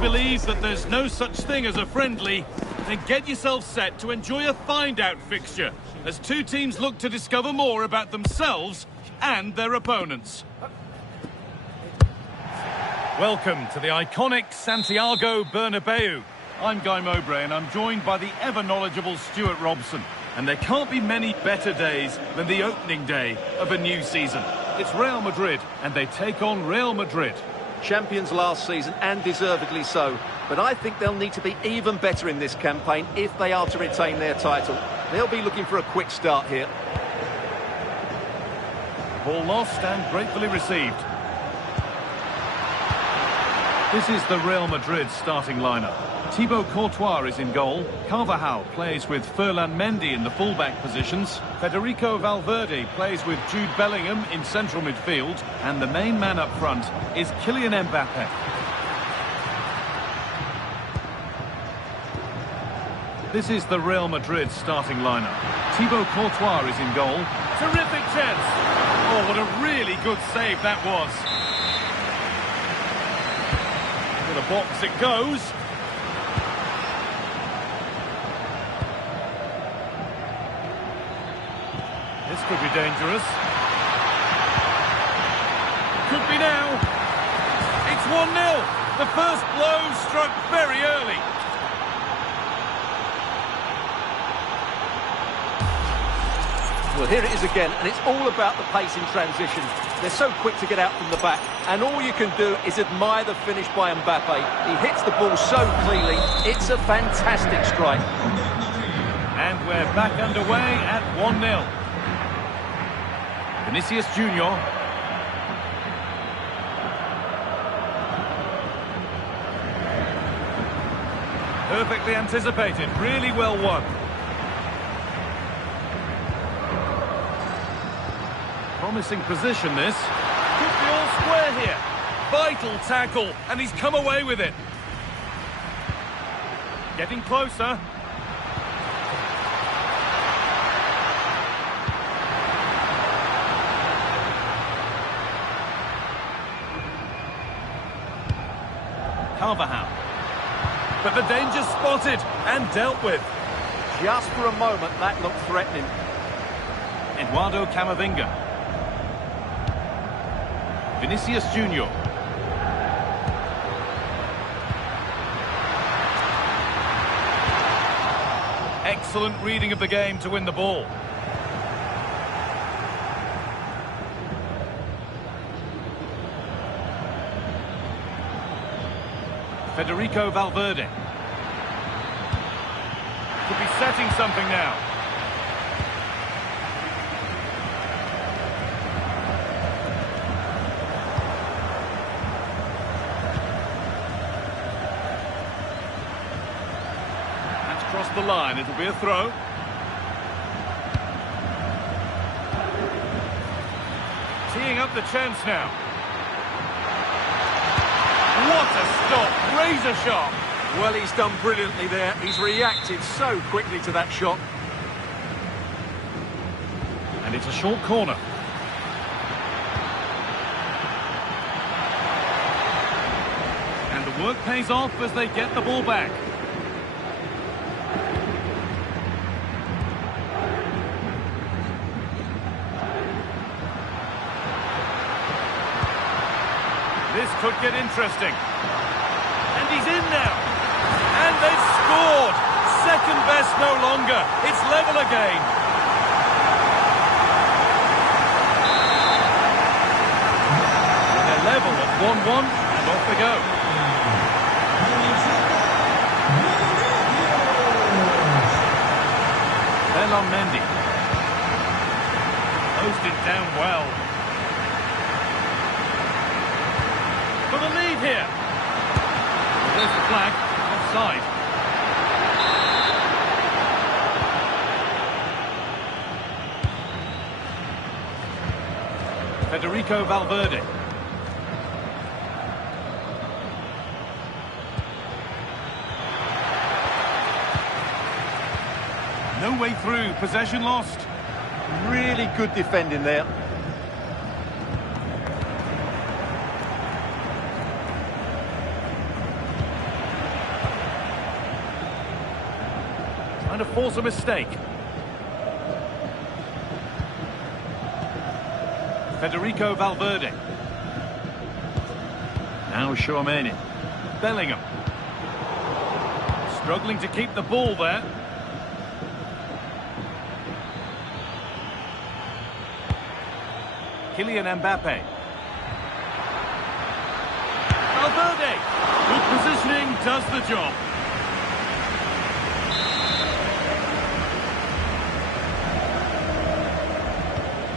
believe that there's no such thing as a friendly, then get yourself set to enjoy a find-out fixture as two teams look to discover more about themselves and their opponents. Welcome to the iconic Santiago Bernabeu. I'm Guy Mowbray and I'm joined by the ever-knowledgeable Stuart Robson. And there can't be many better days than the opening day of a new season. It's Real Madrid and they take on Real Madrid. Champions last season, and deservedly so. But I think they'll need to be even better in this campaign if they are to retain their title. They'll be looking for a quick start here. Ball lost and gratefully received. This is the Real Madrid starting lineup. Thibaut Courtois is in goal. Carvajal plays with Ferland Mendy in the fullback positions. Federico Valverde plays with Jude Bellingham in central midfield. And the main man up front is Kylian Mbappe. This is the Real Madrid starting lineup. Thibaut Courtois is in goal. Terrific chance! Oh, what a really good save that was. To the box it goes. This could be dangerous. Could be now. It's 1-0. The first blow struck very early. Well, here it is again, and it's all about the pace in transition. They're so quick to get out from the back, and all you can do is admire the finish by Mbappe. He hits the ball so cleanly. It's a fantastic strike. And we're back underway at 1-0. Vinicius Junior. Perfectly anticipated, really well won. Promising position this. Could be all square here. Vital tackle, and he's come away with it. Getting closer. Carvajal. But the danger spotted and dealt with. Just for a moment, that looked threatening. Eduardo Camavinga. Vinicius Junior. Excellent reading of the game to win the ball. Federico Valverde. Could be setting something now. That's crossed the line. It'll be a throw. Teeing up the chance now. What a stop, razor sharp. Well, he's done brilliantly there. He's reacted so quickly to that shot. And it's a short corner. And the work pays off as they get the ball back. This could get interesting. And he's in now. And they've scored. Second best no longer. It's level again. They're level at 1-1 and off they go. Ferland Mendy. Closed it down well. For the lead here. There's the flag, offside. Federico Valverde. No way through, possession lost. Really good defending there. Trying to force a mistake. Federico Valverde. Now Tchouaméni. Bellingham. Struggling to keep the ball there. Kylian Mbappe. Valverde. Good positioning, does the job.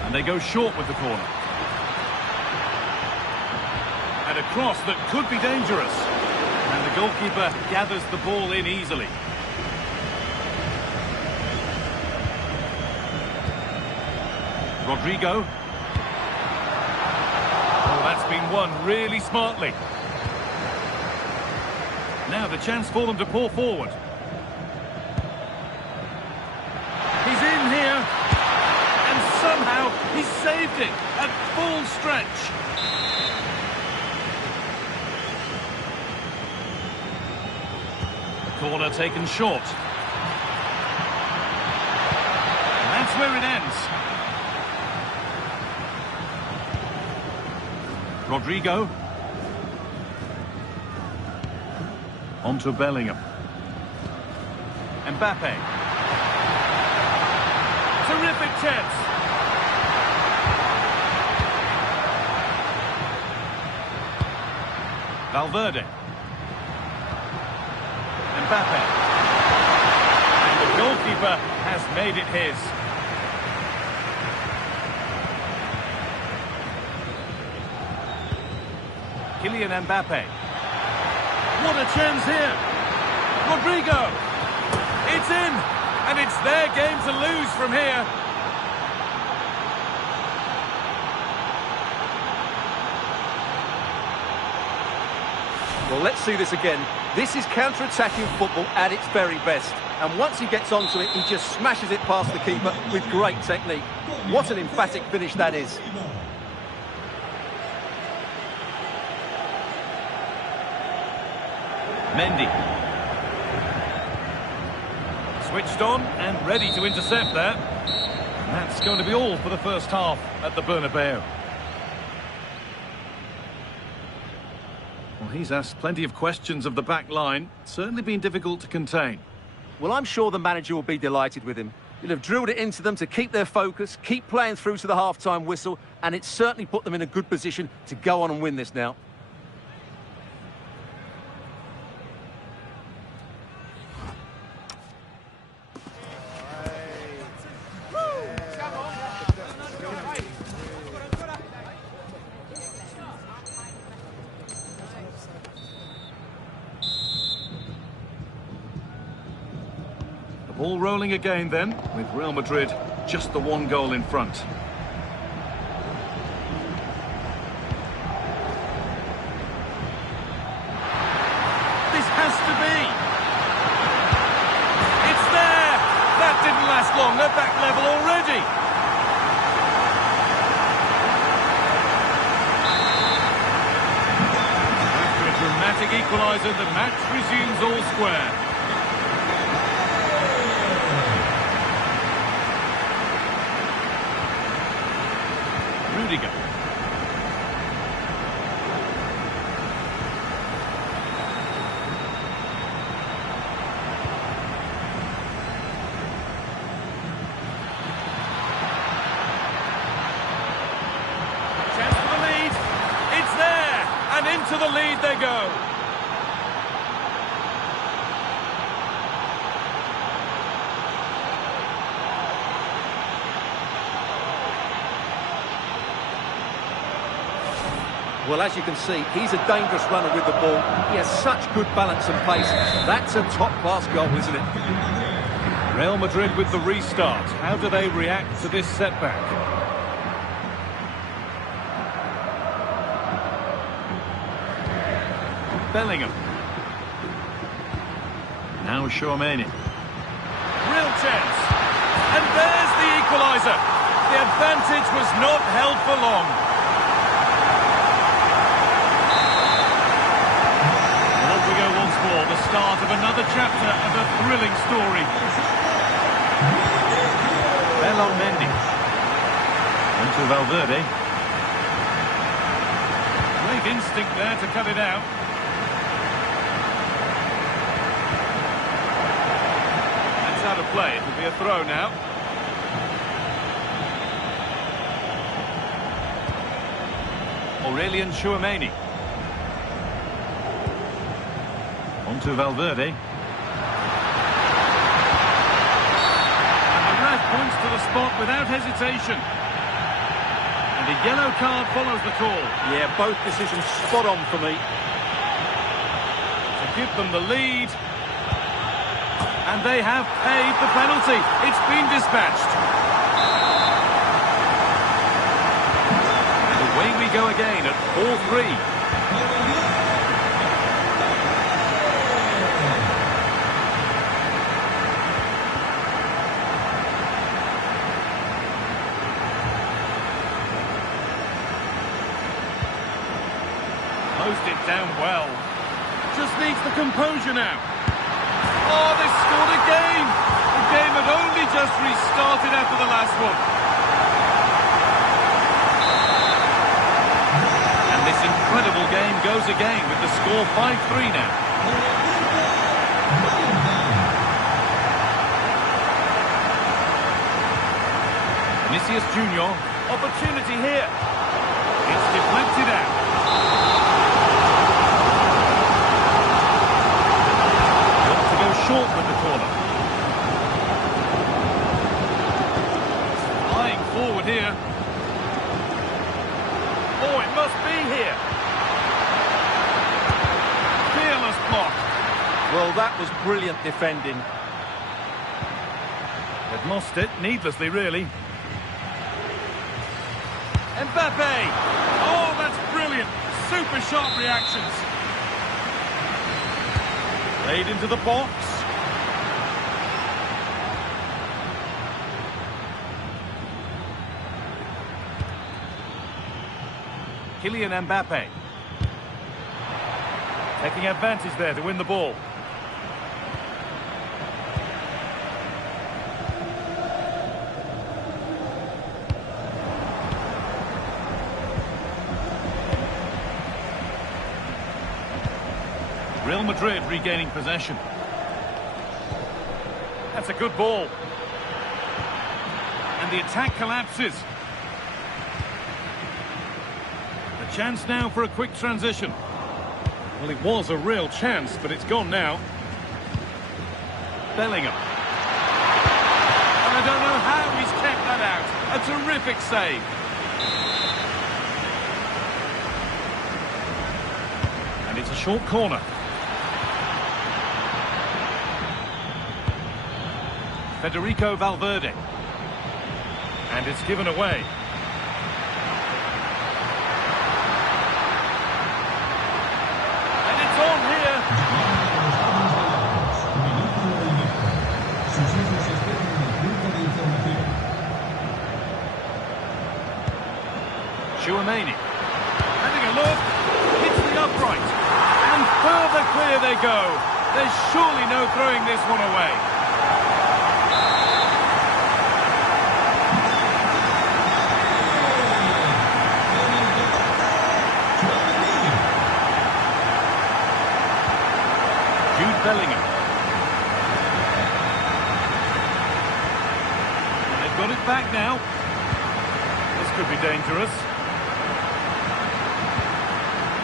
And they go short with the corner. And a cross that could be dangerous. And the goalkeeper gathers the ball in easily. Rodrigo. Oh, that's been won really smartly. Now the chance for them to pour forward. He's in here. And somehow he saved it at full stretch. Corner taken short. And that's where it ends. Rodrigo. On to Bellingham. Mbappe. Terrific chance. Valverde. Mbappe. And the goalkeeper has made it his. Kylian Mbappe. What a chance here. Rodrigo. It's in. And it's their game to lose from here. Well, let's see this again. This is counter-attacking football at its very best. And once he gets onto it, he just smashes it past the keeper with great technique. What an emphatic finish that is. Mendy. Switched on and ready to intercept there. And that's going to be all for the first half at the Bernabeu. Well, he's asked plenty of questions of the back line. Certainly been difficult to contain. Well, I'm sure the manager will be delighted with him. He'll have drilled it into them to keep their focus, keep playing through to the half-time whistle, and it's certainly put them in a good position to go on and win this now. Ball rolling again then, with Real Madrid just the one goal in front. This has to be! It's there! That didn't last long, they're back level already! After a dramatic equaliser, the match resumes all square. Rudiger. Chance for the lead. It's there, and into the lead they go. Well, as you can see, he's a dangerous runner with the ball. He has such good balance and pace. That's a top-class goal, isn't it? Real Madrid with the restart. How do they react to this setback? Bellingham. Now Tchouaméni. Real chance. And there's the equaliser. The advantage was not held for long. The start of another chapter of a thrilling story. Mendy. Into Valverde. Great instinct there to cut it out. That's out of play. It'll be a throw now. Aurelian Tchouameni. Onto Valverde. And the ref points to the spot without hesitation. And a yellow card follows the call. Yeah, both decisions spot on for me. To give them the lead. And they have paid the penalty. It's been dispatched. And away we go again at 4-3. Closed it down well. Just needs the composure now. Oh, they scored again! The game had only just restarted after the last one. And this incredible game goes again with the score 5-3 now. Vinicius Junior, opportunity here. It's deflected out. Short with the corner. Flying forward here. Oh, it must be here. Fearless block. Well, that was brilliant defending. They've lost it, needlessly, really. Mbappe! Oh, that's brilliant. Super sharp reactions. Played into the box. Kylian Mbappe. Taking advantage there to win the ball. Real Madrid regaining possession. That's a good ball. And the attack collapses. A chance now for a quick transition. Well, it was a real chance, but it's gone now. Bellingham. And I don't know how he's kept that out. A terrific save. And it's a short corner. Federico Valverde. And it's given away. And it's on here. Tchouameni. Having a look. Hits the upright. And further clear they go. There's surely no throwing this one away. Bellingham. And they've got it back now. This could be dangerous.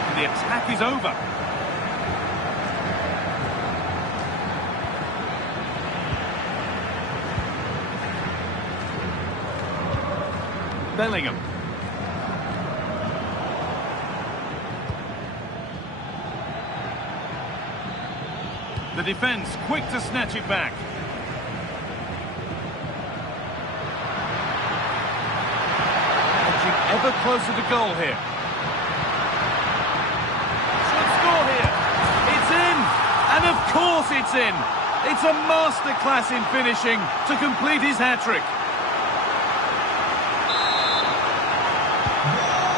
And the attack is over. Bellingham. The defence quick to snatch it back. Edging ever closer to goal here. Should score here. It's in! And of course it's in! It's a masterclass in finishing to complete his hat-trick.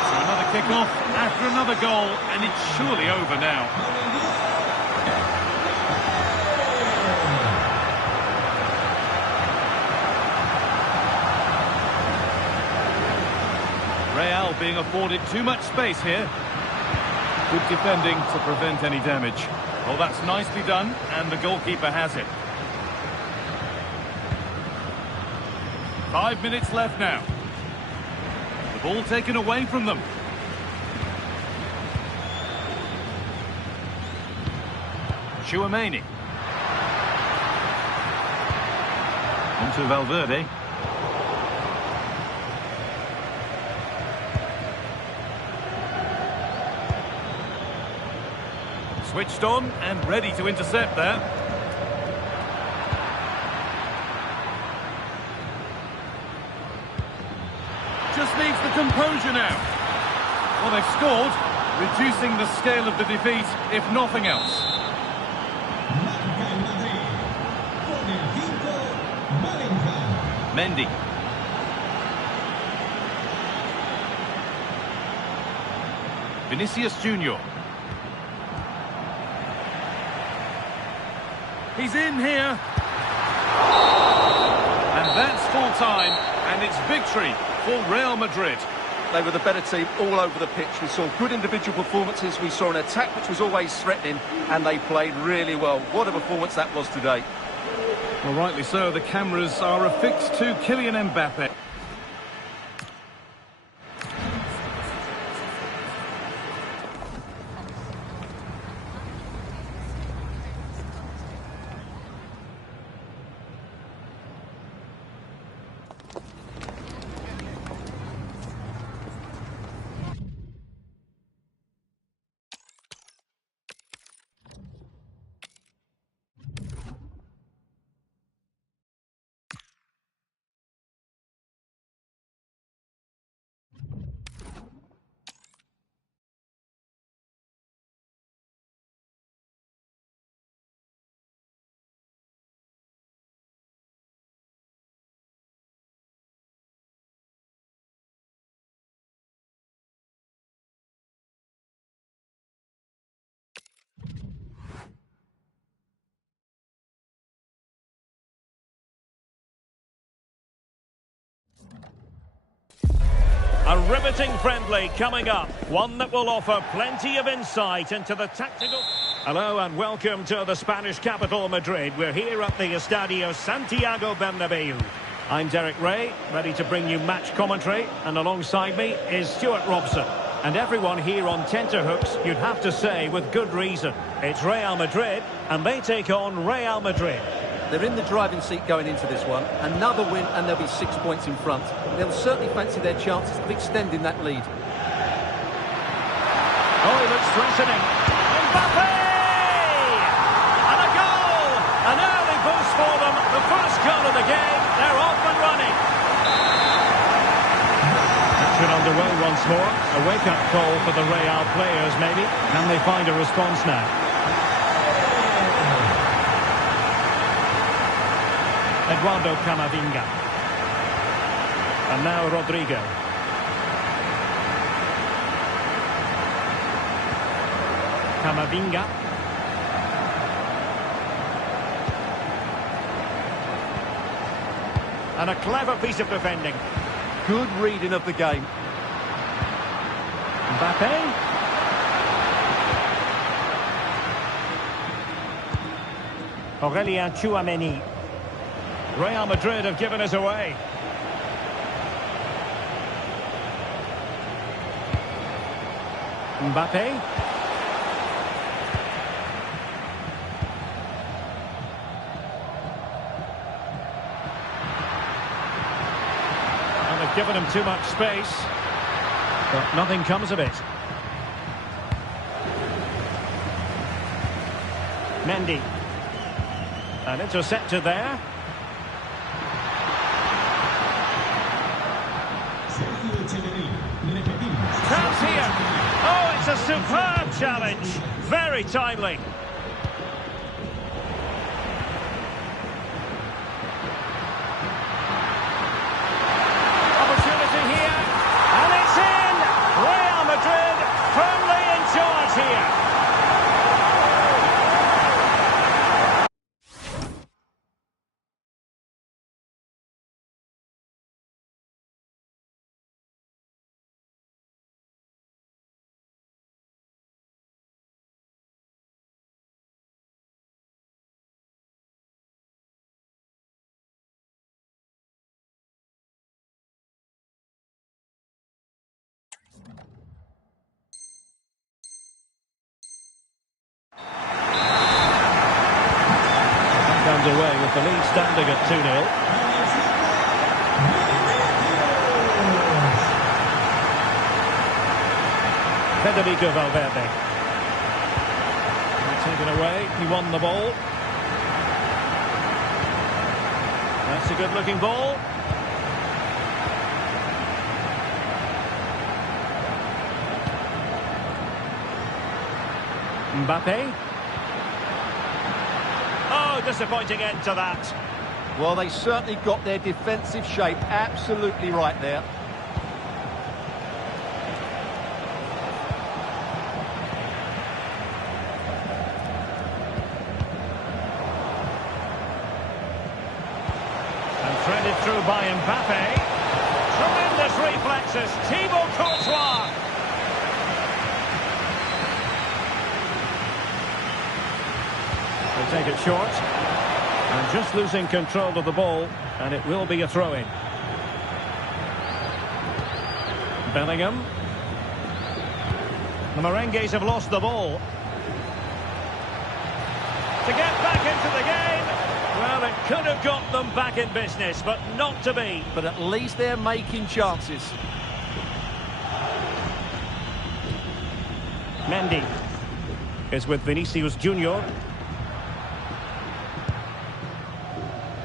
So another kick-off after another goal, and it's surely over now. being afforded too much space here. Good defending to prevent any damage. Well, that's nicely done, and the goalkeeper has it. 5 minutes left now. The ball taken away from them. Chouameni. On to Valverde. Switched on and ready to intercept there. Just needs the composure now. Well, they've scored, reducing the scale of the defeat, if nothing else. Mendy. Vinicius Junior. He's in here. And that's full time, and it's victory for Real Madrid. They were the better team all over the pitch. We saw good individual performances. We saw an attack which was always threatening, and they played really well. What a performance that was today. Well, rightly so. The cameras are affixed to Kylian Mbappe. A riveting friendly coming up, one that will offer plenty of insight into the tactical... Hello and welcome to the Spanish capital, Madrid. We're here at the Estadio Santiago Bernabeu. I'm Derek Ray, ready to bring you match commentary, and alongside me is Stuart Robson. And everyone here on tenterhooks, you'd have to say with good reason. It's Real Madrid, and they take on Real Madrid. They're in the driving seat going into this one. Another win and they'll be 6 points in front. They'll certainly fancy their chances of extending that lead. Oh, he looks threatening. Mbappe! And a goal! An early boost for them. The first goal of the game. They're off and running. Action underway once more. A wake-up call for the Real players, maybe. Can they find a response now? Eduardo Camavinga. And now Rodrigo. Camavinga. And a clever piece of defending. Good reading of the game. Mbappe. Aurelien Chouameni. Real Madrid have given us away. Mbappe. And they've given him too much space, but nothing comes of it. Mendy. An interceptor there. Chance here. Oh, it's a superb challenge. Very timely. underway with the lead standing at 2-0. Federico Valverde. Taken away, he won the ball. That's a good-looking ball. Mbappe. Oh, disappointing end to that. Well, they certainly got their defensive shape absolutely right there. And threaded through by Mbappe. Tremendous reflexes. Thibaut Courtois. They'll take it short. And just losing control of the ball. And it will be a throw-in. Bellingham. The Merengues have lost the ball. To get back into the game. Well, it could have got them back in business, but not to be. But at least they're making chances. Mendy is with Vinicius Junior.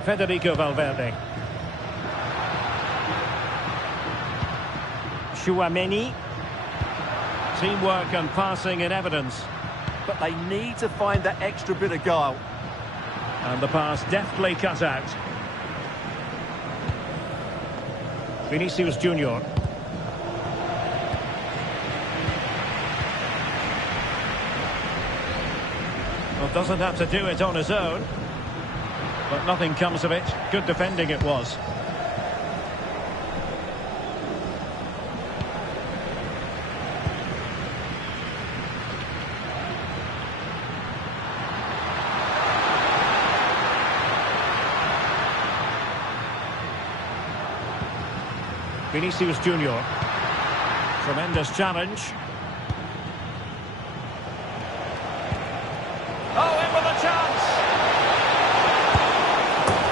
Federico Valverde. Chouameni. Teamwork and passing in evidence. But they need to find that extra bit of guile. And the pass deftly cut out. Vinicius Junior. Well, doesn't have to do it on his own. But nothing comes of it. Good defending it was. Vinicius Junior. Tremendous challenge. Oh, in with a chance.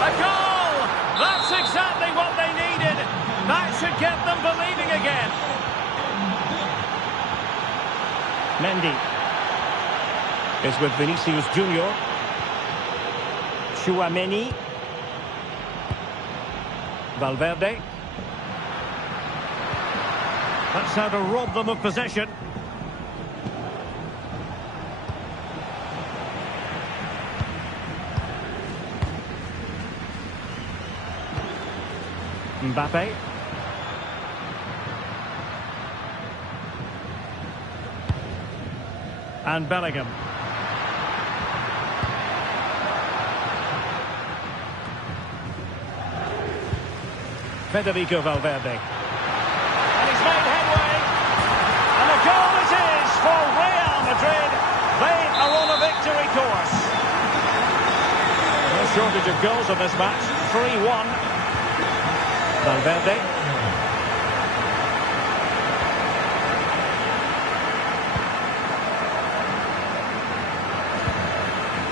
A goal! That's exactly what they needed. That should get them believing again. Mendy is with Vinicius Junior. Chouameni. Valverde. That's how to rob them of possession. Mbappe. And Bellingham. Federico Valverde. Goal it is for Real Madrid. They are on a victory course. No shortage of goals in this match. 3-1. Valverde.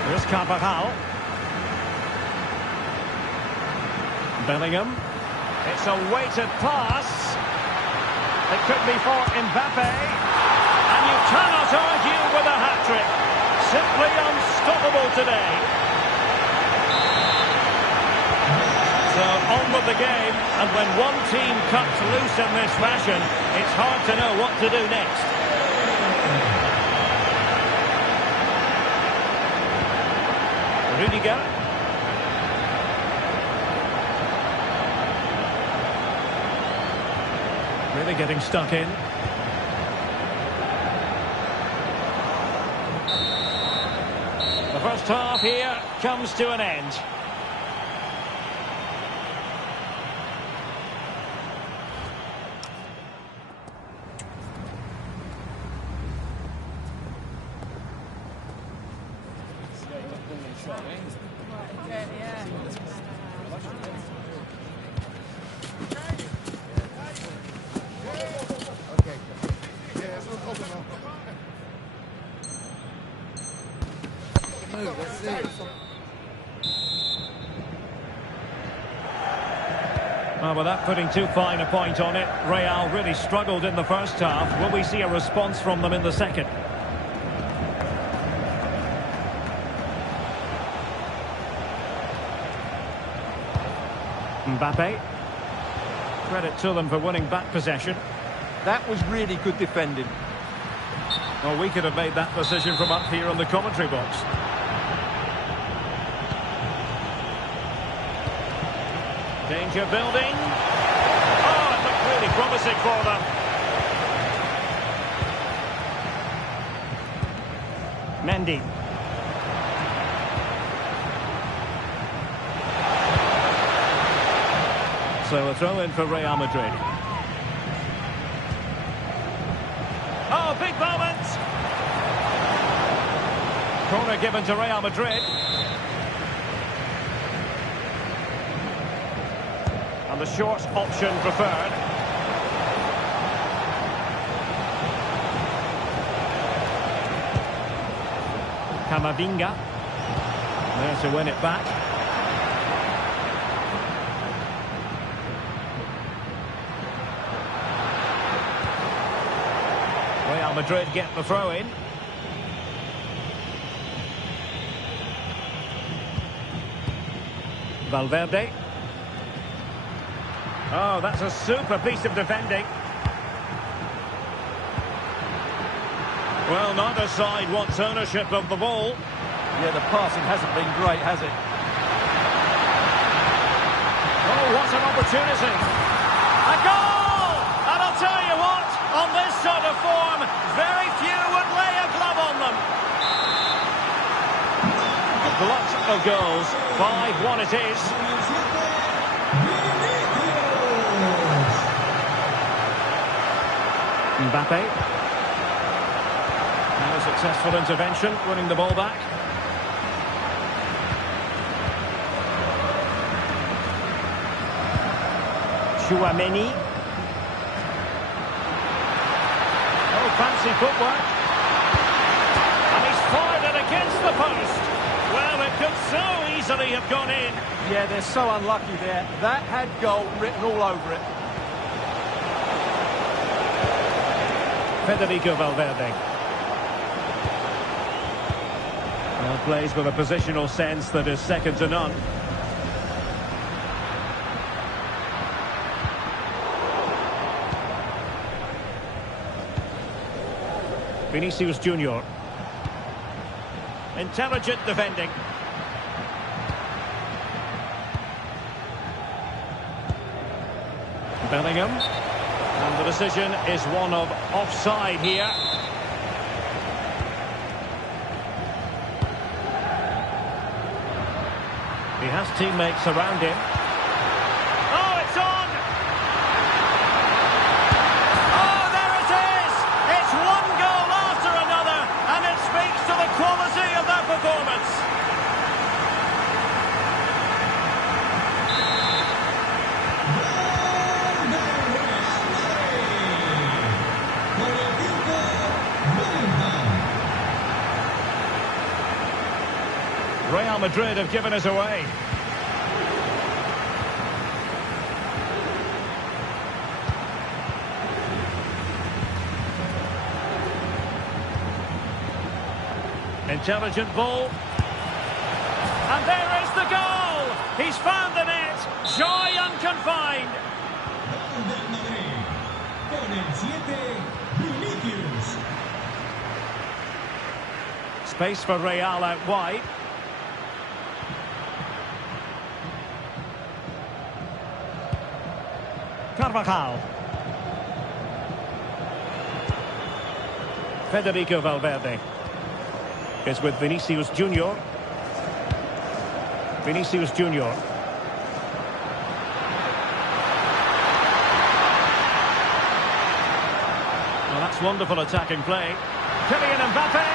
Here's Carvajal. Bellingham. It's a weighted pass. It could be for Mbappe. And you cannot argue with a hat-trick. Simply unstoppable today. So on with the game. And when one team cuts loose in this fashion, it's hard to know what to do next. Rudiger. Really getting stuck in. The first half here comes to an end. Let's see. Well, without putting too fine a point on it, Real really struggled in the first half. Will we see a response from them in the second? Mbappe. Credit to them for winning back possession. That was really good defending. Well, we could have made that decision from up here in the commentary box. Danger building. Oh, it looked really promising for them. Mendy. So a throw in for Real Madrid. Oh, big moment! Corner given to Real Madrid. And the short option preferred. Camavinga. There to win it back. Real Madrid get the throw in. Valverde. Oh, that's a super piece of defending. Well, neither side wants ownership of the ball. Yeah, the passing hasn't been great, has it? Oh, what an opportunity. A goal! And I'll tell you what, on this sort of form, very few would lay a glove on them. A glut of goals. 5-1 it is. Mbappe. Now a successful intervention, winning the ball back. Chouameni. Oh, fancy footwork. And he's fired it against the post. Well, it could so easily have gone in. Yeah, they're so unlucky there. That had goal written all over it. Federico Valverde. Well, plays with a positional sense that is second to none. Vinicius Junior. Intelligent defending. Bellingham. And the decision is one of offside here. He has teammates around him. Oh, it's on! Oh, there it is! It's one goal after another, and it speaks to the quality of that performance. Real Madrid have given us away. Intelligent ball. And there is the goal! He's found the net! Joy unconfined! Space for Real out wide. Carvajal. Federico Valverde is with Vinicius Junior. Vinicius Junior. Well, that's wonderful attacking play. Kylian Mbappe.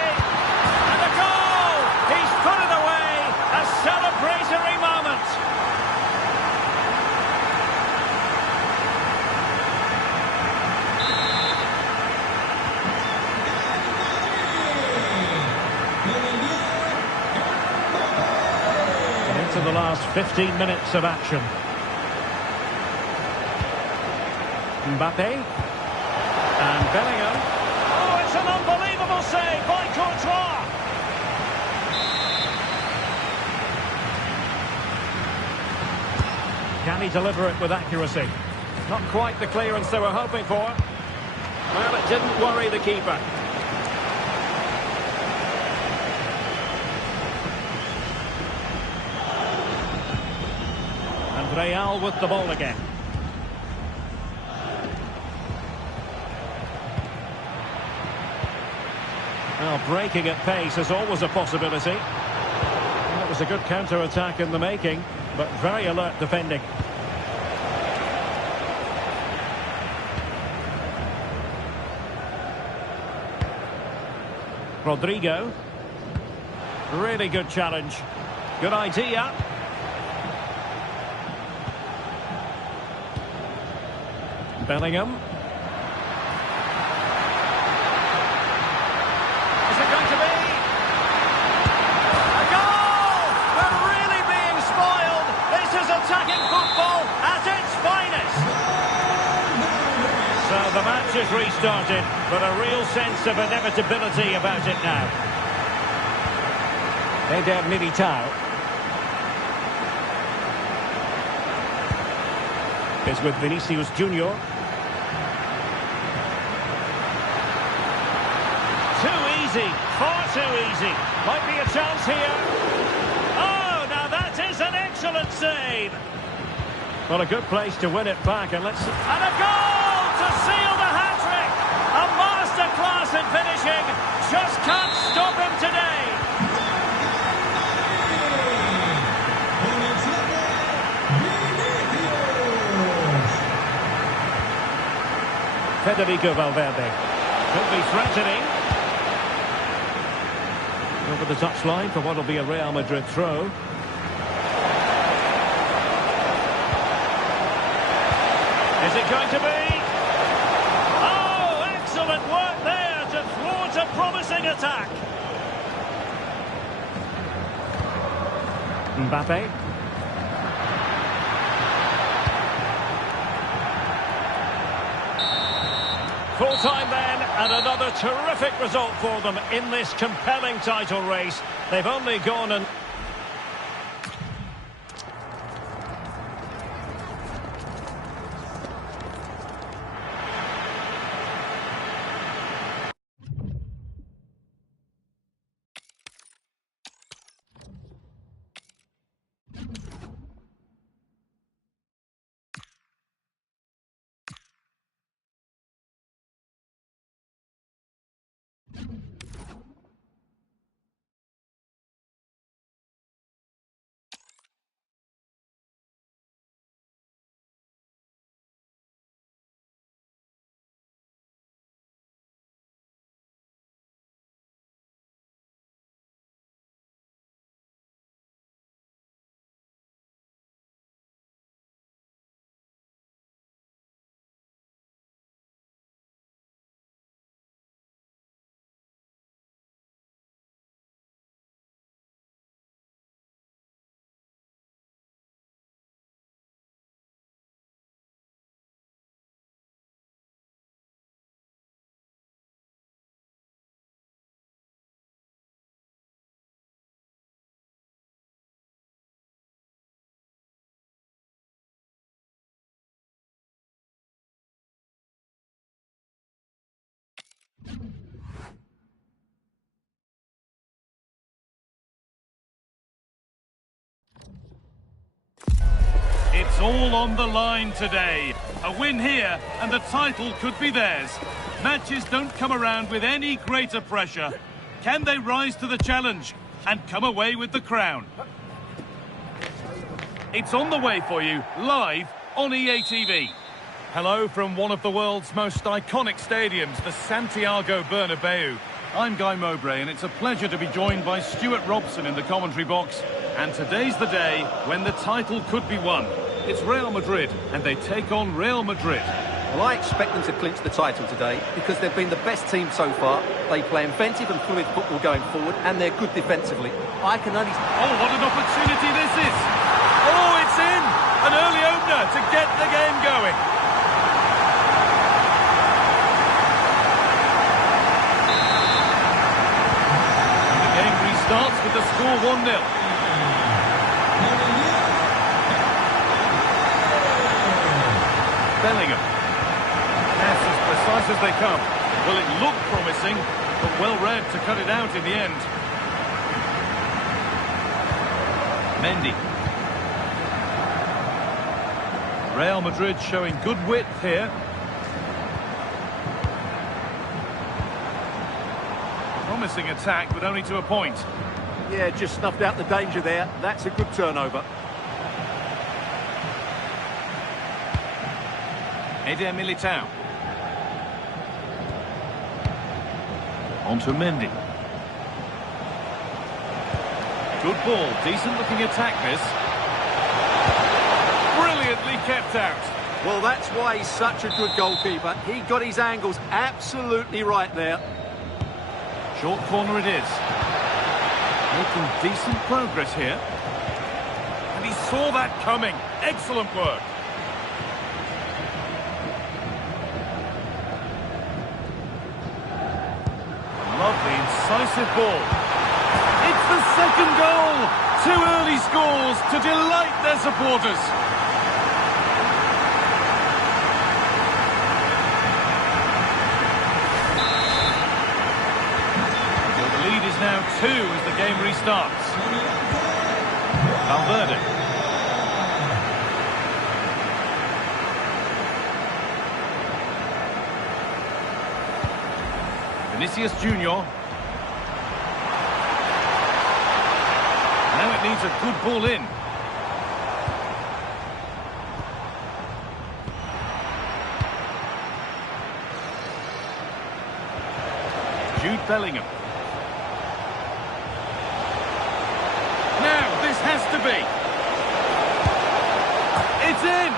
And a goal! He's put it away! A celebratory moment! The last 15 minutes of action. Mbappe. And Bellingham. Oh, it's an unbelievable save by Courtois. Can he deliver it with accuracy? Not quite the clearance they were hoping for. Well, it didn't worry the keeper. And Real with the ball again. Well, breaking at pace is always a possibility. Well, it was a good counter-attack in the making, but very alert defending. Rodrigo. Really good challenge. Good idea. Bellingham. Is it going to be? A goal! We're really being spoiled. This is attacking football at its finest. So the match is restarted, but a real sense of inevitability about it now. Eder Militao is with Vinicius Junior. Too easy, far too easy. Might be a chance here. Oh, now that is an excellent save. Well, a good place to win it back, and let's... And a goal to seal the hat-trick. A masterclass in finishing. Just can't stop him today. Federico Valverde could be threatening. Over the touchline for what will be a Real Madrid throw. Is it going to be? Oh, excellent work there to thwart a promising attack. Mbappe. Full time then, and another terrific result for them in this compelling title race. They've only gone and... It's all on the line today. A win here and the title could be theirs. Matches don't come around with any greater pressure. Can they rise to the challenge and come away with the crown? It's on the way for you, live on EA TV. Hello from one of the world's most iconic stadiums, the Santiago Bernabeu. I'm Guy Mowbray, and it's a pleasure to be joined by Stuart Robson in the commentary box. And today's the day when the title could be won. It's Real Madrid, and they take on Real Madrid. Well, I expect them to clinch the title today because they've been the best team so far. They play inventive and fluid football going forward, and they're good defensively. I can only... Oh, what an opportunity this is! Oh, it's in! An early opener to get the game going. 1-0. Bellingham. Pass as precise as they come. Well, it looked promising, but well read to cut it out in the end. Mendy. Real Madrid showing good width here. Promising attack, but only to a point. Yeah, just snuffed out the danger there. That's a good turnover. Eder Militao. On to Mendy. Good ball, decent looking attack this. Brilliantly kept out. Well, that's why he's such a good goalkeeper. He got his angles absolutely right there. Short corner it is. Making decent progress here. And he saw that coming. Excellent work. Lovely, incisive ball. It's the second goal. 2 early scores to delight their supporters. So the lead is now 2 as the game restarts. Valverde. Vinicius Junior. Now it needs a good ball in. Jude Bellingham. Now this has to be. It's in!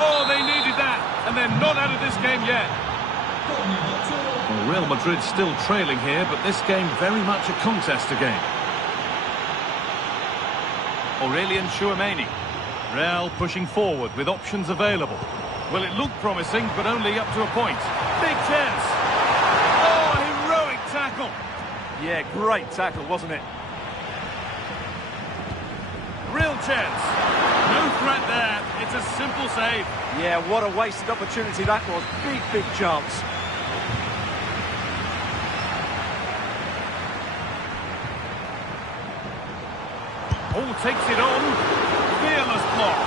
Oh, they needed that, and they're not out of this game yet. Well, Real Madrid still trailing here, but this game very much a contest again. Aurelien Tchouameni. Real pushing forward with options available. Well, it looked promising, but only up to a point. Big chance. Oh, heroic tackle. Yeah, great tackle, wasn't it? Real chance. No threat there. It's a simple save. Yeah, what a wasted opportunity that was. Big, big chance. Oh, takes it on. Fearless block.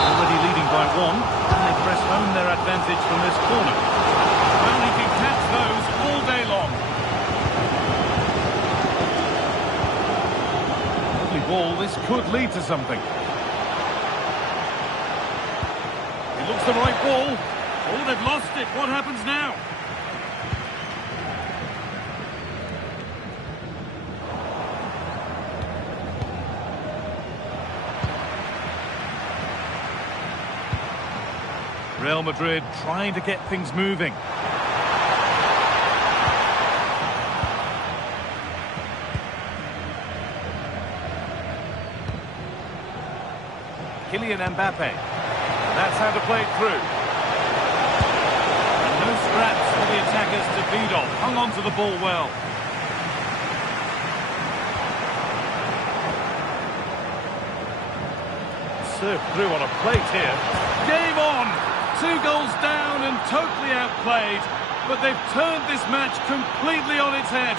Already leading by 1. And they press home their advantage from this corner. Well, he can catch those all day long. Lovely ball. This could lead to something. It looks the right ball. Oh, they've lost it. What happens now? Real Madrid trying to get things moving. Kylian Mbappe. That's how to play it through. And no scraps for the attackers to feed off. Hung on to the ball well. Served through on a plate here. Game on! 2 goals down and totally outplayed, but they've turned this match completely on its head.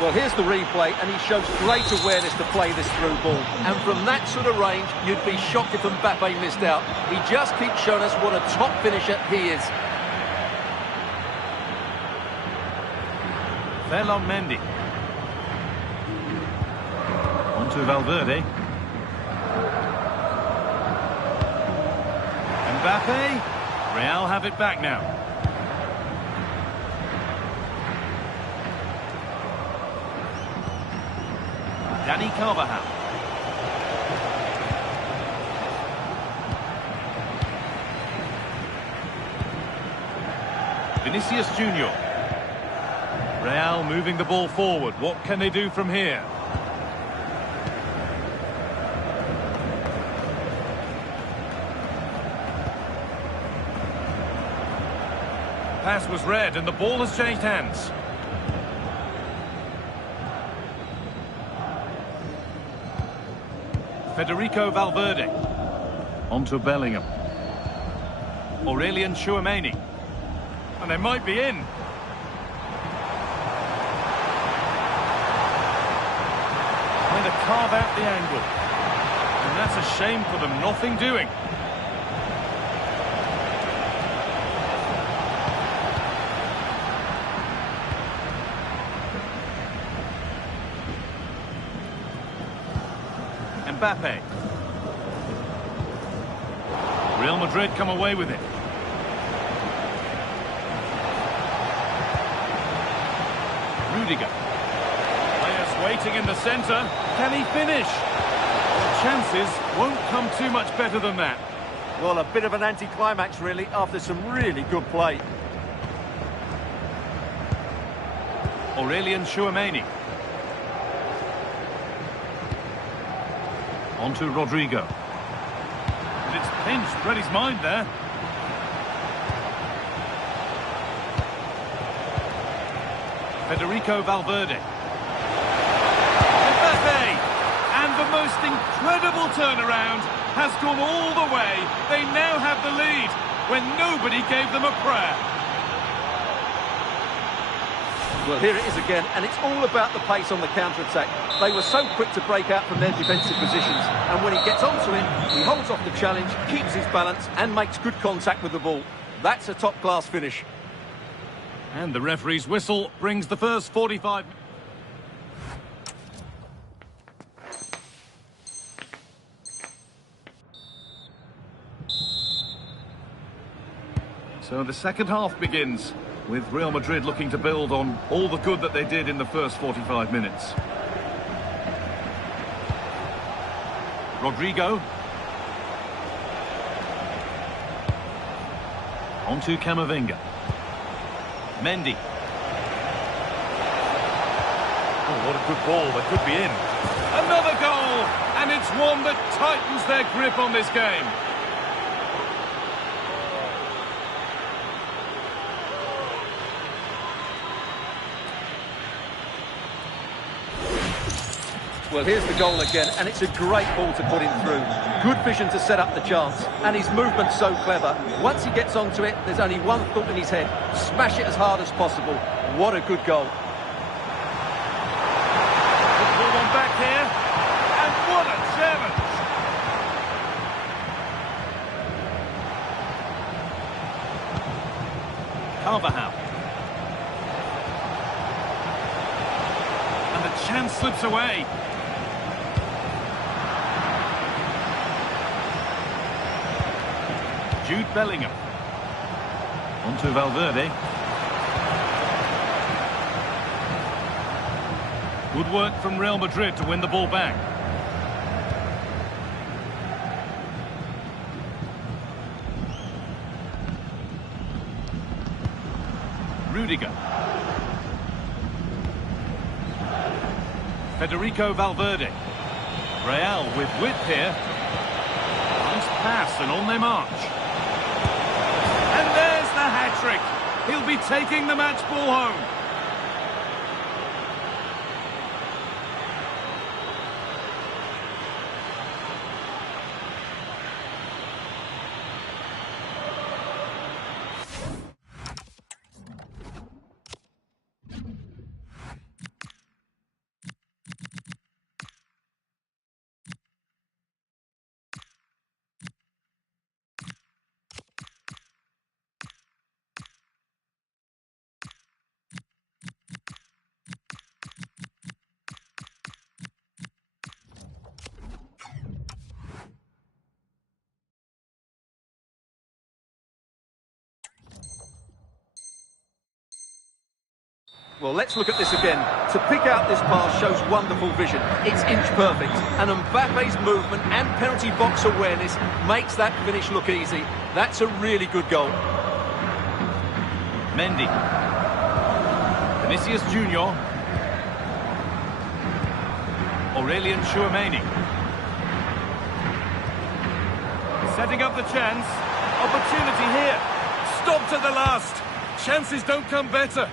Well, here's the replay, and he shows great awareness to play this through ball. And from that sort of range, you'd be shocked if Mbappe missed out. He just keeps showing us what a top finisher he is. Ferland Mendy. On to Valverde. Mbappe. Real have it back now. Dani Carvajal. Vinicius Junior. Real moving the ball forward. What can they do from here? Pass was read and the ball has changed hands. Federico Valverde. On to Bellingham. Aurelian Tchouameni. And they might be in. Trying to carve out the angle. And that's a shame for them, nothing doing. Mbappe. Real Madrid come away with it. Rudiger. Players waiting in the centre. Can he finish? The chances won't come too much better than that. Well, a bit of an anticlimax, really, after some really good play. Aurelian Tchouameni. On to Rodrigo. And it's pinched, read his mind there. Federico Valverde. Mbappe! And the most incredible turnaround has gone all the way. They now have the lead when nobody gave them a prayer. Well, here it is again, and it's all about the pace on the counter-attack. They were so quick to break out from their defensive positions, and when he gets onto it, he holds off the challenge, keeps his balance, and makes good contact with the ball. That's a top-class finish. And the referee's whistle brings the first 45. So the second half begins, with Real Madrid looking to build on all the good that they did in the first 45 minutes. Rodrigo. On to Camavinga. Mendy. Oh, what a good ball. That could be in. Another goal! And it's one that tightens their grip on this game. Well, here's the goal again, and it's a great ball to put him through. Good vision to set up the chance, and his movement's so clever. Once he gets onto it, there's only one thought in his head. Smash it as hard as possible. What a good goal. Good one back here, and what a challenge! Carvajal. And the chance slips away. Jude Bellingham. On to Valverde. Good work from Real Madrid to win the ball back. Rudiger. Federico Valverde. Real with width here. Nice pass and on they march. And there's the hat-trick. He'll be taking the match ball home. Well, let's look at this again. To pick out this pass shows wonderful vision. It's inch perfect. And Mbappe's movement and penalty box awareness makes that finish look easy. That's a really good goal. Mendy. Vinicius Junior. Aurelian Tchouameni. Setting up the chance. Opportunity here. Stopped at the last. Chances don't come better.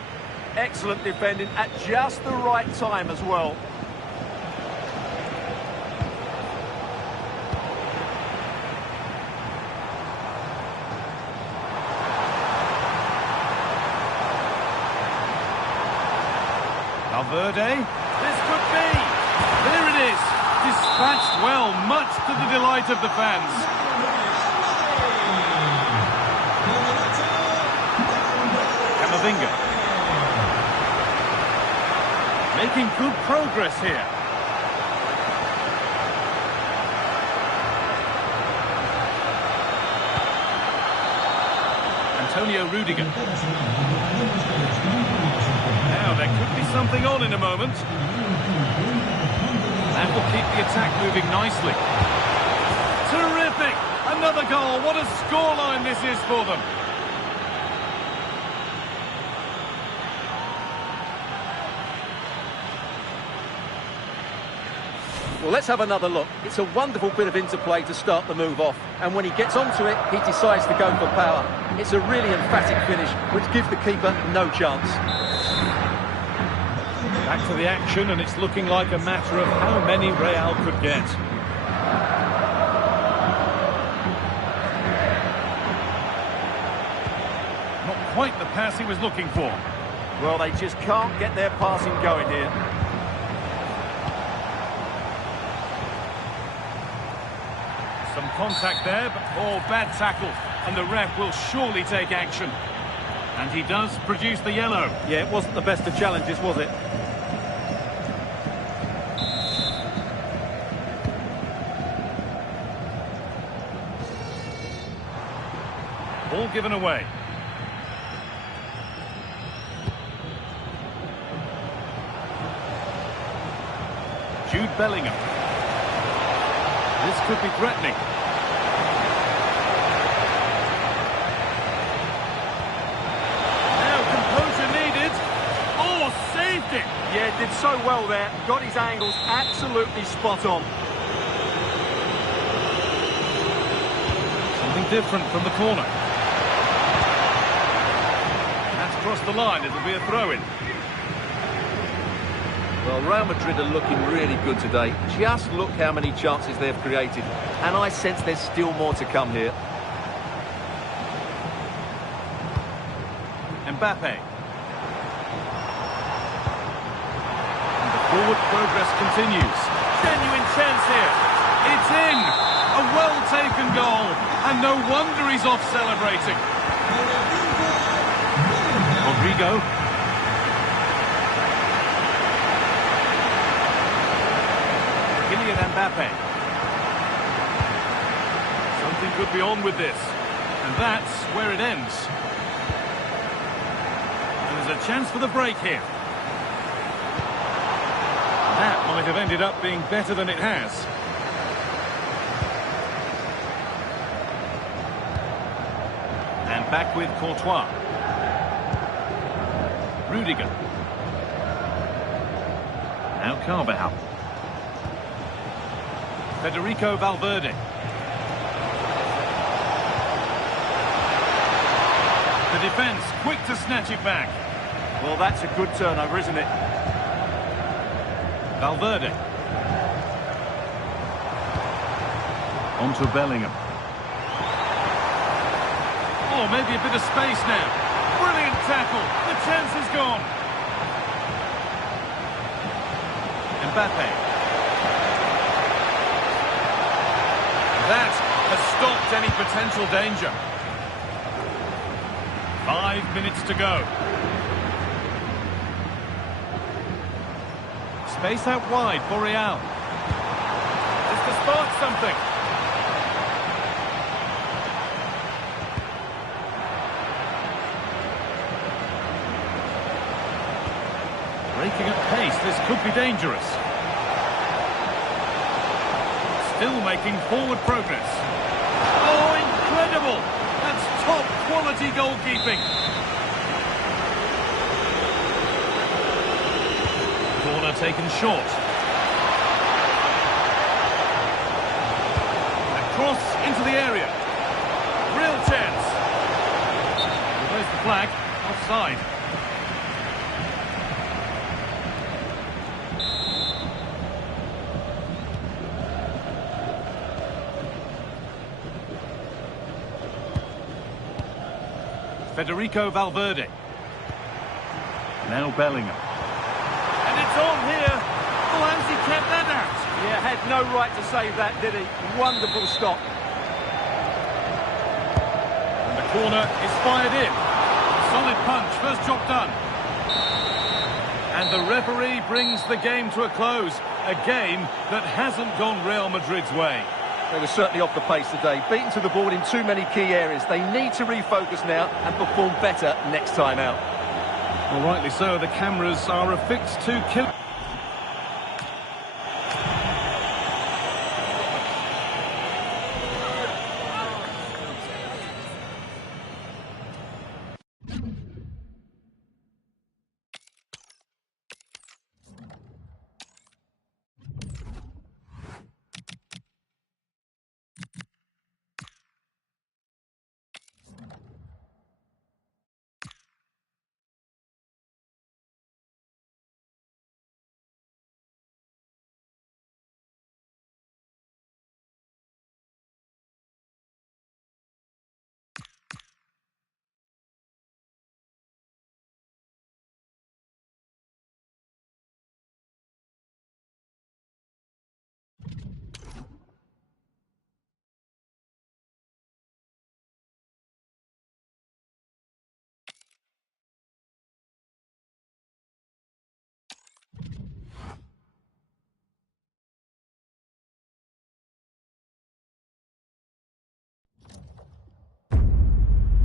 Excellent defending at just the right time as well. Valverde. This could be. There it is. Dispatched well, much to the delight of the fans. Camavinga. Making good progress here. Antonio Rudiger. Now there could be something on in a moment. That will keep the attack moving nicely. Terrific! Another goal. What a scoreline this is for them. Well, let's have another look. It's a wonderful bit of interplay to start the move off. And when he gets onto it, he decides to go for power. It's a really emphatic finish, which gives the keeper no chance. Back to the action, and it's looking like a matter of how many Real could get. Not quite the pass he was looking for. Well, they just can't get their passing going here. Some contact there, but bad tackle. And the ref will surely take action. And he does produce the yellow. Yeah, it wasn't the best of challenges, was it? Ball given away. Jude Bellingham. This could be threatening. Now composure needed. Oh, saved it. Yeah, did so well there. Got his angles absolutely spot on. Something different from the corner. That's crossed the line. It'll be a throw-in. Well, Real Madrid are looking really good today. Just look how many chances they've created. And I sense there's still more to come here. Mbappe. And the forward progress continues. Genuine chance here. It's in. A well-taken goal. And no wonder he's off celebrating. Rodrigo. Mbappe. Something could be on with this. And that's where it ends. And there's a chance for the break here. That might have ended up being better than it has. And back with Courtois. Rudiger. Now Carvajal. Federico Valverde. The defence quick to snatch it back. Well, that's a good turnover, isn't it? Valverde. On to Bellingham. Oh, maybe a bit of space now. Brilliant tackle. The chance is gone. Mbappe. That has stopped any potential danger. 5 minutes to go. Space out wide for Real. Just to spark something. Breaking at pace, this could be dangerous. Still making forward progress. Oh, incredible! That's top quality goalkeeping. Corner taken short. A cross into the area. Real chance. Well, there's the flag. Offside. Federico Valverde. Now Bellingham. And It's on here. Oh, how's he kept that out? Yeah, had no right to save that, did he? Wonderful stop. And the corner is fired in. Solid punch, first job done. And the referee brings the game to a close. A game that hasn't gone Real Madrid's way. They were certainly off the pace today. Beaten to the board in too many key areas. They need to refocus now and perform better next time out. Well, rightly so. The cameras are affixed to kill.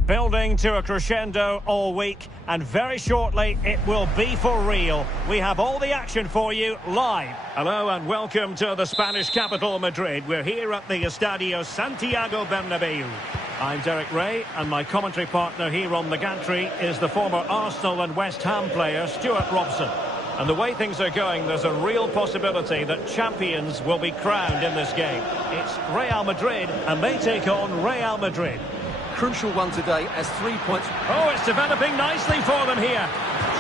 Building to a crescendo all week, and very shortly it will be for real. We have all the action for you live. Hello and welcome to the Spanish capital, Madrid. We're here at the Estadio Santiago Bernabeu. I'm Derek Ray, and my commentary partner here on the gantry is the former Arsenal and West Ham player Stuart Robson. And the way things are going, there's a real possibility that champions will be crowned in this game. It's Real Madrid, and they take on Real Madrid. Crucial one today as 3 points. Oh, it's developing nicely for them here.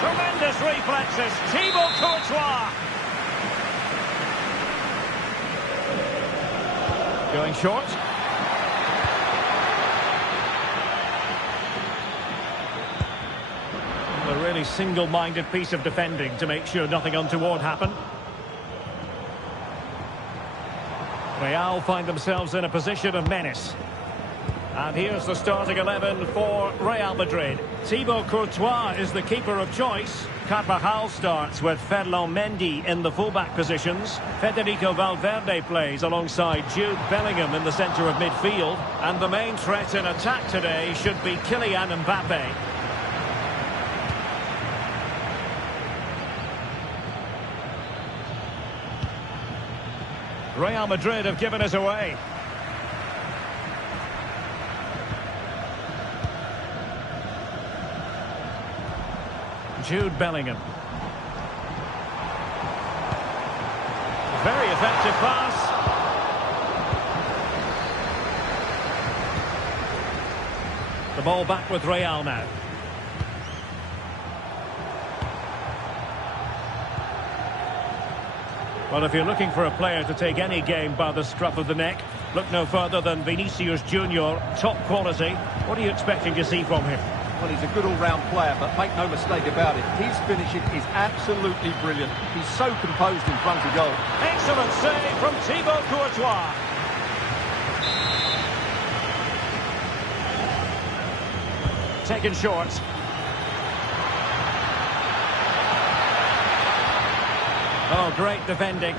Tremendous reflexes. Thibaut Courtois. Going short. A really single-minded piece of defending to make sure nothing untoward happened. Real find themselves in a position of menace. And here's the starting 11 for Real Madrid. Thibaut Courtois is the keeper of choice. Carvajal starts with Ferland Mendy in the fullback positions. Federico Valverde plays alongside Jude Bellingham in the centre of midfield. And the main threat in attack today should be Kylian Mbappe. Real Madrid have given us away. Jude Bellingham. Very effective pass. The ball back with Real now. Well, if you're looking for a player to take any game by the scruff of the neck, look no further than Vinicius Junior, top quality. What are you expecting to see from him? Well, he's a good all-round player, but make no mistake about it, his finishing is absolutely brilliant. He's so composed in front of goal. Excellent save from Thibaut Courtois. Taken short. Oh, great defending.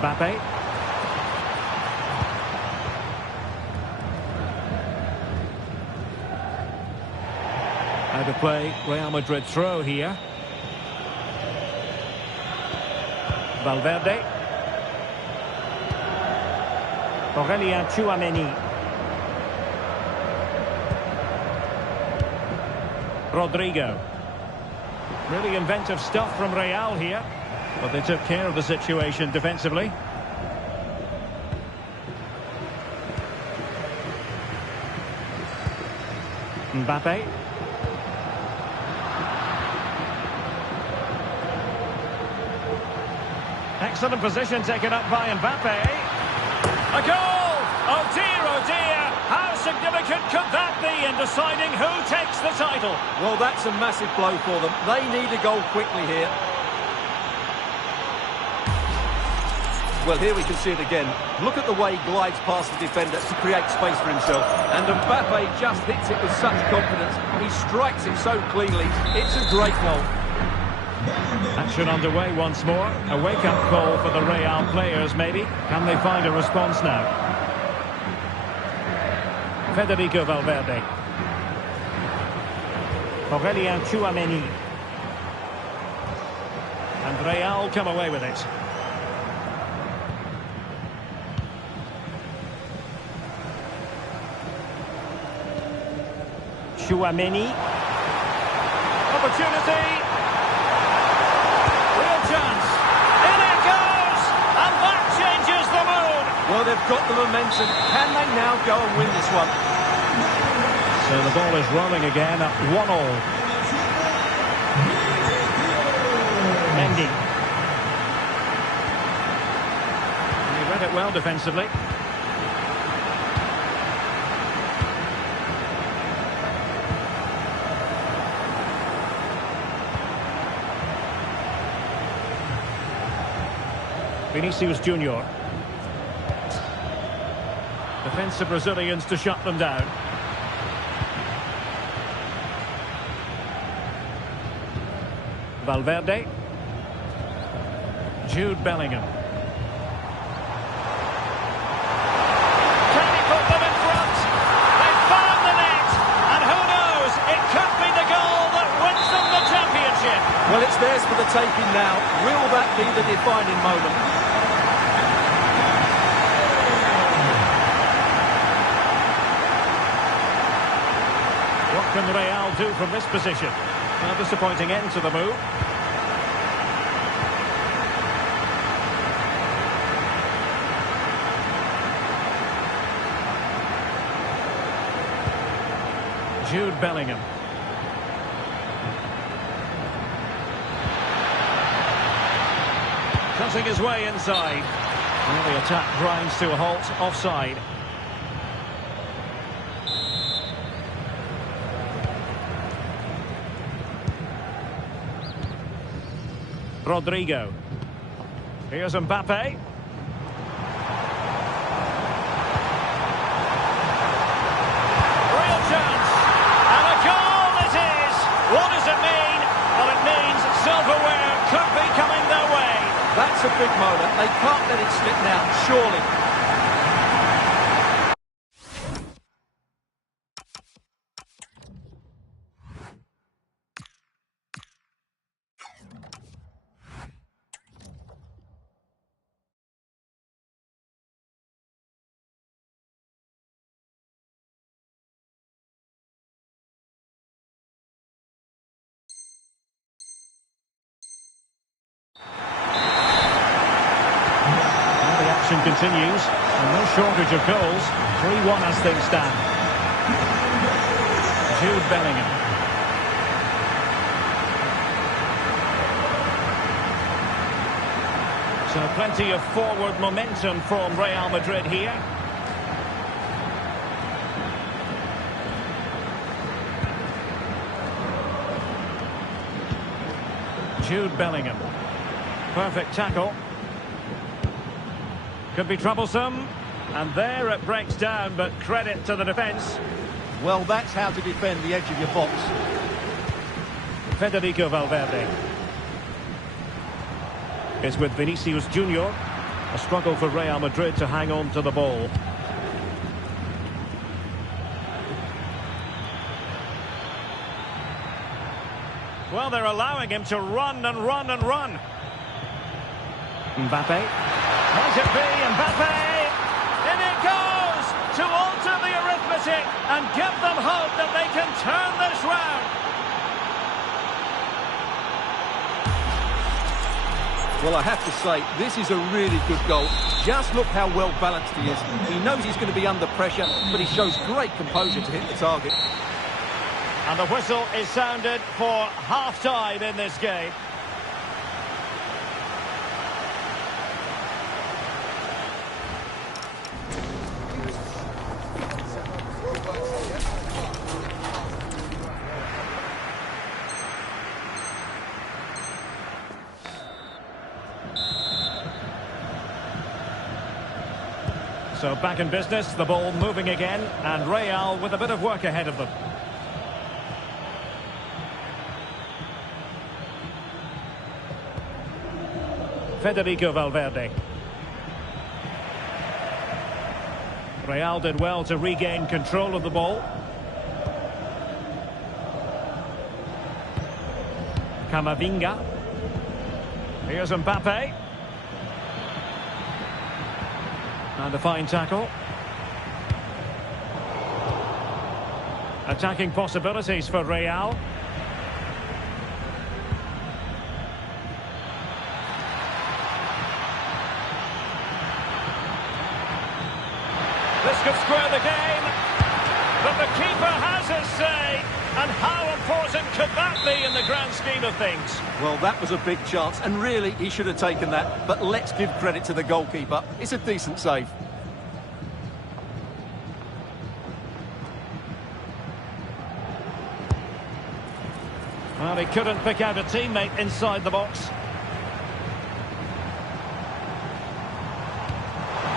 Mbappe. Out of play, Real Madrid throw here. Valverde. Aurélien Tchouaméni. Rodrigo. Really inventive stuff from Real here, but they took care of the situation defensively. Mbappe. Excellent position taken up by Mbappe. A goal! Oh dear, how significant could that be in deciding who takes the title? Well, that's a massive blow for them. They need a goal quickly here. Well, here we can see it again. Look at the way he glides past the defender to create space for himself. And Mbappe just hits it with such confidence. He strikes it so cleanly. It's a great goal. Action underway once more. A wake-up call for the Real players, maybe. Can they find a response now? Federico Valverde. Aurelien Tchouameni. And Real come away with it. Tchouameni. Opportunity. Real chance. In it goes! And that changes the mood. Well, they've got the momentum. Can they now go and win this one? So the ball is rolling again at 1-1. Mendy. He read it well defensively. Vinicius Junior. Defensive Brazilians to shut them down. Valverde. Jude Bellingham. Can he put them in front? They found the net. And who knows, it could be the goal that wins them the championship. Well, it's theirs for the taking now. Will that be the defining moment? What can Real do from this position? A disappointing end to the move. Jude Bellingham. Cutting his way inside. Well, the attack grinds to a halt, offside. Rodrigo. Here's Mbappe. Real chance. And a goal it is. What does it mean? Well, it means silverware could be coming their way. That's a big moment. They can't let it slip now, surely. Continues, and no shortage of goals. 3-1 as things stand. Jude Bellingham. So plenty of forward momentum from Real Madrid here. Jude Bellingham. Perfect tackle. Could be troublesome, and there it breaks down, but credit to the defence. Well, that's how to defend the edge of your box. Federico Valverde. It's with Vinicius Junior. A struggle for Real Madrid to hang on to the ball. Well, they're allowing him to run and run and run. Mbappe. Might it be Mbappe? In it goes to alter the arithmetic and give them hope that they can turn this round. Well, I have to say, this is a really good goal. Just look how well balanced he is. He knows he's going to be under pressure, but he shows great composure to hit the target. And the whistle is sounded for half-time in this game. So back in business, the ball moving again, and Real with a bit of work ahead of them. Federico Valverde. Real did well to regain control of the ball. Camavinga. Here's Mbappe. And a fine tackle. Attacking possibilities for Real. This could square the game, but the keeper has his say, and how important could that be in the grand scheme of things? Well, that was a big chance, and really, he should have taken that, but let's give credit to the goalkeeper. It's a decent save. Well, he couldn't pick out a teammate inside the box.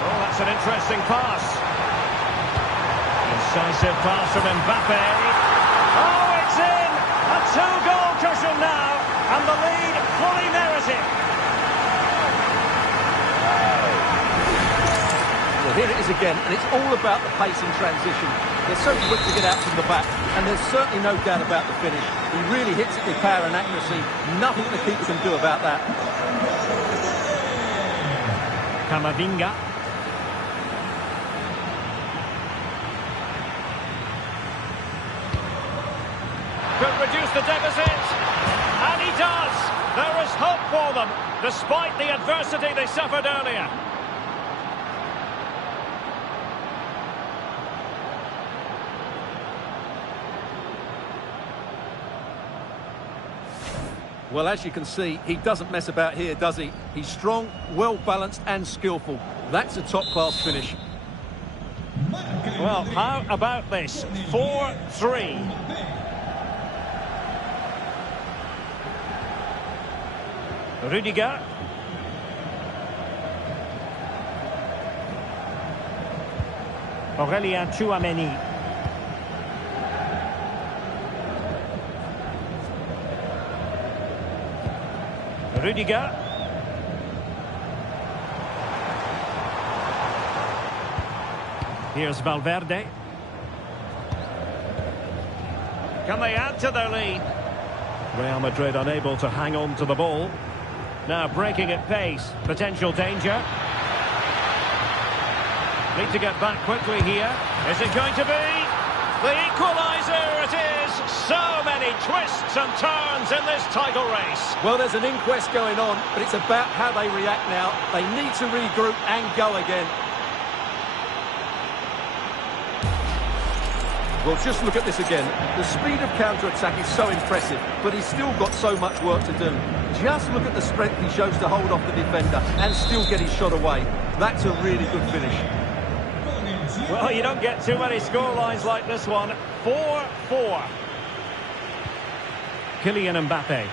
Oh, that's an interesting pass. Decisive pass from Mbappe. Oh, it's in! A two-goal cushion now, and the lead fully merited. Well, here it is again, and it's all about the pace in transition. They're so quick to get out from the back, and there's certainly no doubt about the finish. He really hits it with power and accuracy. Nothing the keeper can do about that. Camavinga. Could reduce the deficit, and he does. There is hope for them, despite the adversity they suffered earlier. Well, as you can see, he doesn't mess about here, does he? He's strong, well-balanced and skillful. That's a top-class finish. Well, how about this? 4-3. Rudiger. Aurélien Tchouameni. Rudiger. Here's Valverde. Can they add to their lead? Real Madrid unable to hang on to the ball. Now breaking at pace. Potential danger. Need to get back quickly here. Is it going to be? The equaliser it is! So many twists and turns in this title race. Well, there's an inquest going on, but it's about how they react now. They need to regroup and go again. Well, just look at this again. The speed of counter-attack is so impressive, but he's still got so much work to do. Just look at the strength he shows to hold off the defender and still get his shot away. That's a really good finish. Well, you don't get too many scorelines like this one. 4-4. Kylian Mbappe.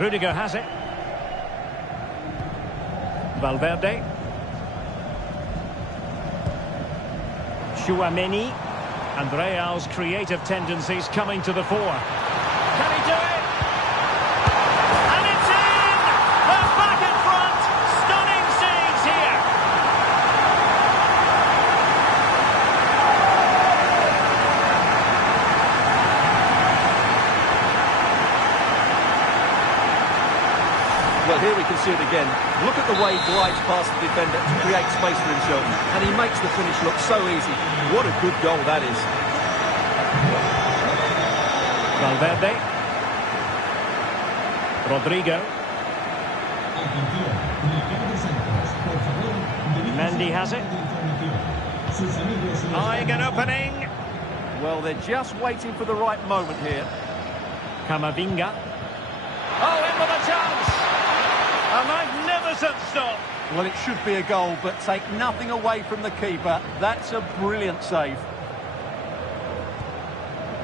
Rudiger has it. Valverde. Tchouameni. And Real's creative tendencies coming to the fore. Can he do it? And it's in! They're back in front! Stunning scenes here! Well, here we can see it again. Look at the way he glides past the defender to create space for himself. And he makes the finish look so easy. What a good goal that is. Valverde. Rodrigo. Mendy has it. Eyeing an opening. Well, they're just waiting for the right moment here. Camavinga. Oh, in with a chance! A magnificent stop. Well, it should be a goal, but take nothing away from the keeper. That's a brilliant save.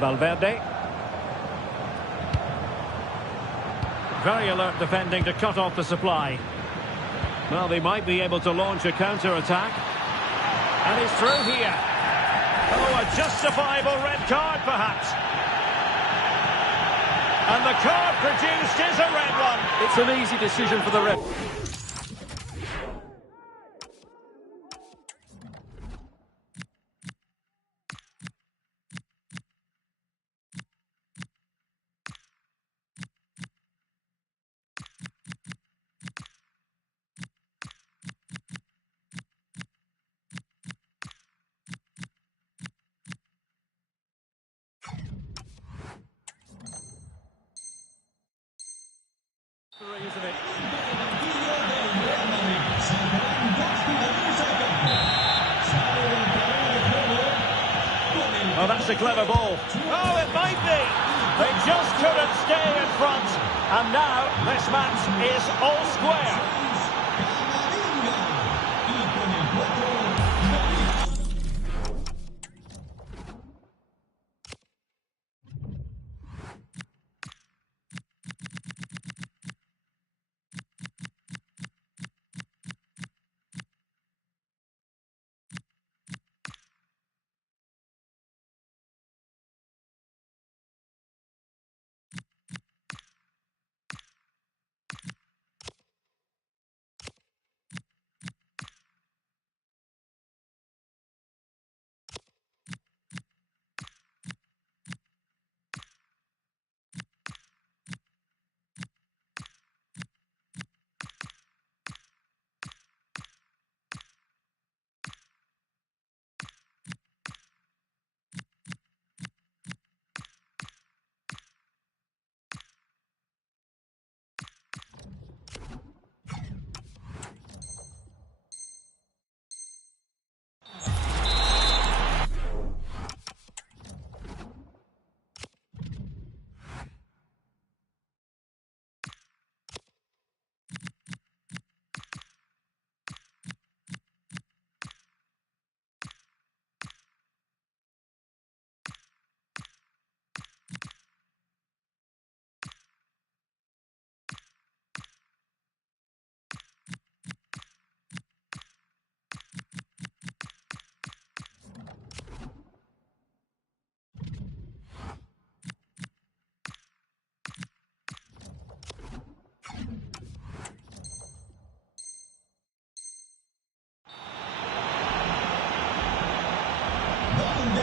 Valverde. Very alert defending to cut off the supply. Well, they might be able to launch a counter-attack. And he's through here. Oh, a justifiable red card, perhaps. And the card produced is a red one. It's an easy decision for the ref. Isn't it? Oh, that's a clever ball. Oh, it might be. They just couldn't stay in front. And now this match is all square.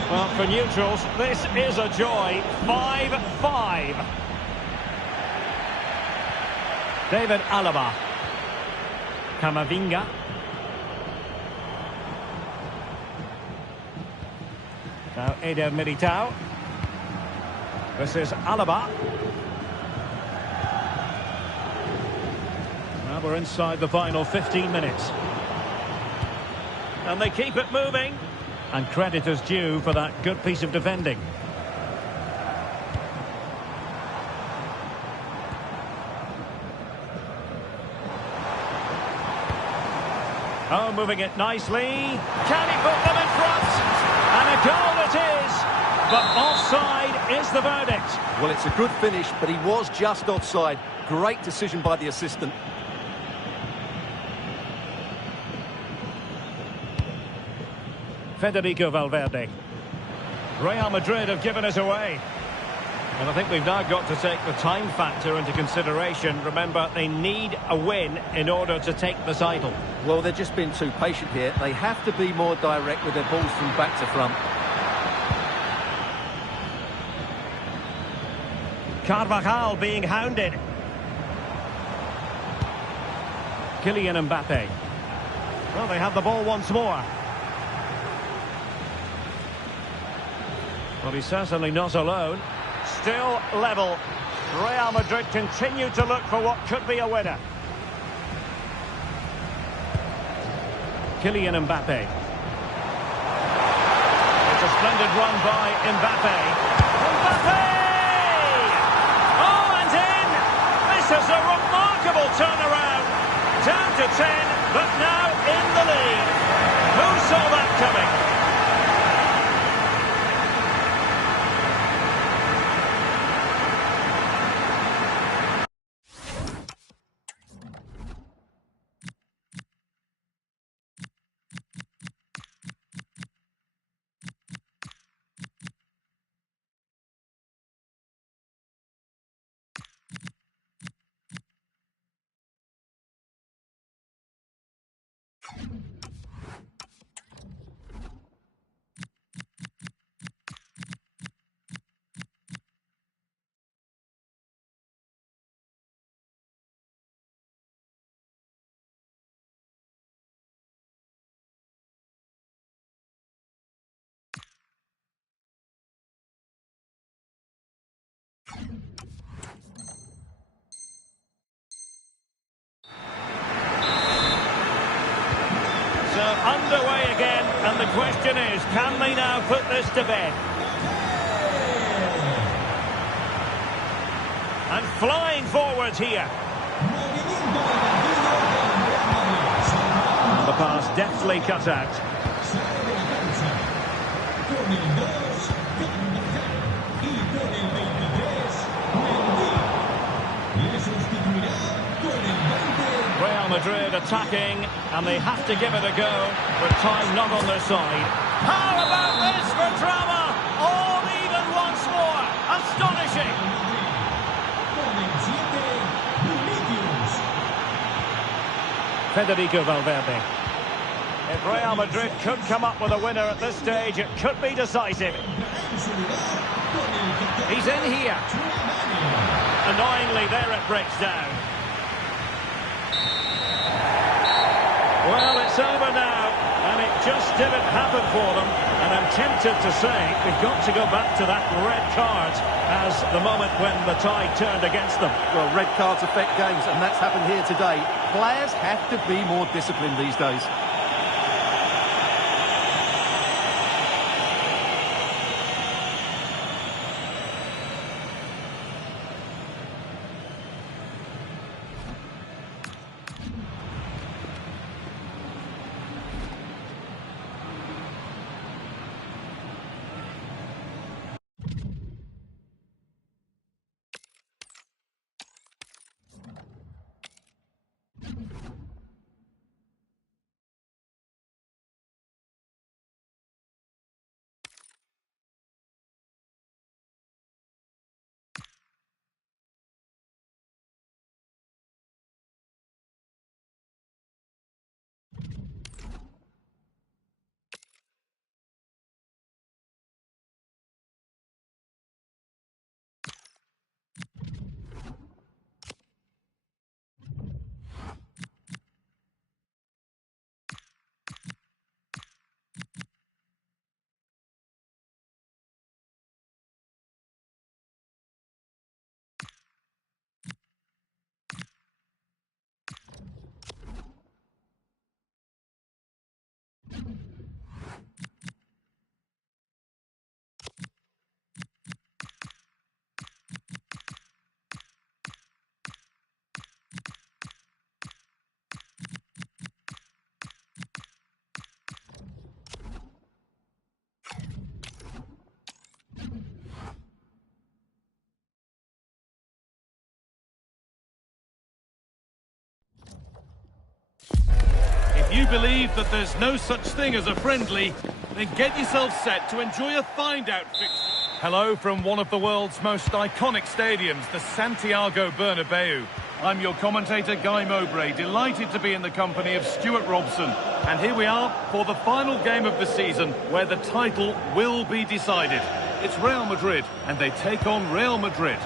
Well, for neutrals, this is a joy. 5-5. David Alaba. Camavinga. Now Eder Militao. This is Alaba. Now we're inside the final 15 minutes. And they keep it moving. And credit is due for that good piece of defending. Oh, moving it nicely. Can he put them in front? And a goal it is. But offside is the verdict. Well, it's a good finish, but he was just offside. Great decision by the assistant. Federico Valverde. Real Madrid have given us away. And I think we've now got to take the time factor into consideration. Remember, they need a win in order to take the title. Well, they've just been too patient here. They have to be more direct with their balls from back to front. Carvajal being hounded. Kylian Mbappe. Well, they have the ball once more. Well, he's certainly not alone. Still level. Real Madrid continue to look for what could be a winner. Kylian Mbappe. It's a splendid run by Mbappe. Mbappe! Oh, and in! This is a remarkable turnaround. Down to 10, but now in the lead. Who saw that coming? question is, can they now put this to bed? And flying forwards here. The pass deftly cut out. Real Madrid attacking, and they have to give it a go, with time not on their side. How about this for drama? All even once more. Astonishing. Federico Valverde. If Real Madrid could come up with a winner at this stage, it could be decisive. He's in here. Annoyingly, there it breaks down. Well, it's over now, and it just didn't happen for them. And I'm tempted to say we've got to go back to that red card as the moment when the tide turned against them. Well, red cards affect games, and that's happened here today. Players have to be more disciplined these days. If you believe that there's no such thing as a friendly, then get yourself set to enjoy a find-out fixture. Hello from one of the world's most iconic stadiums, the Santiago Bernabeu. I'm your commentator, Guy Mowbray, delighted to be in the company of Stuart Robson. And here we are for the final game of the season, where the title will be decided. It's Real Madrid, and they take on Real Madrid.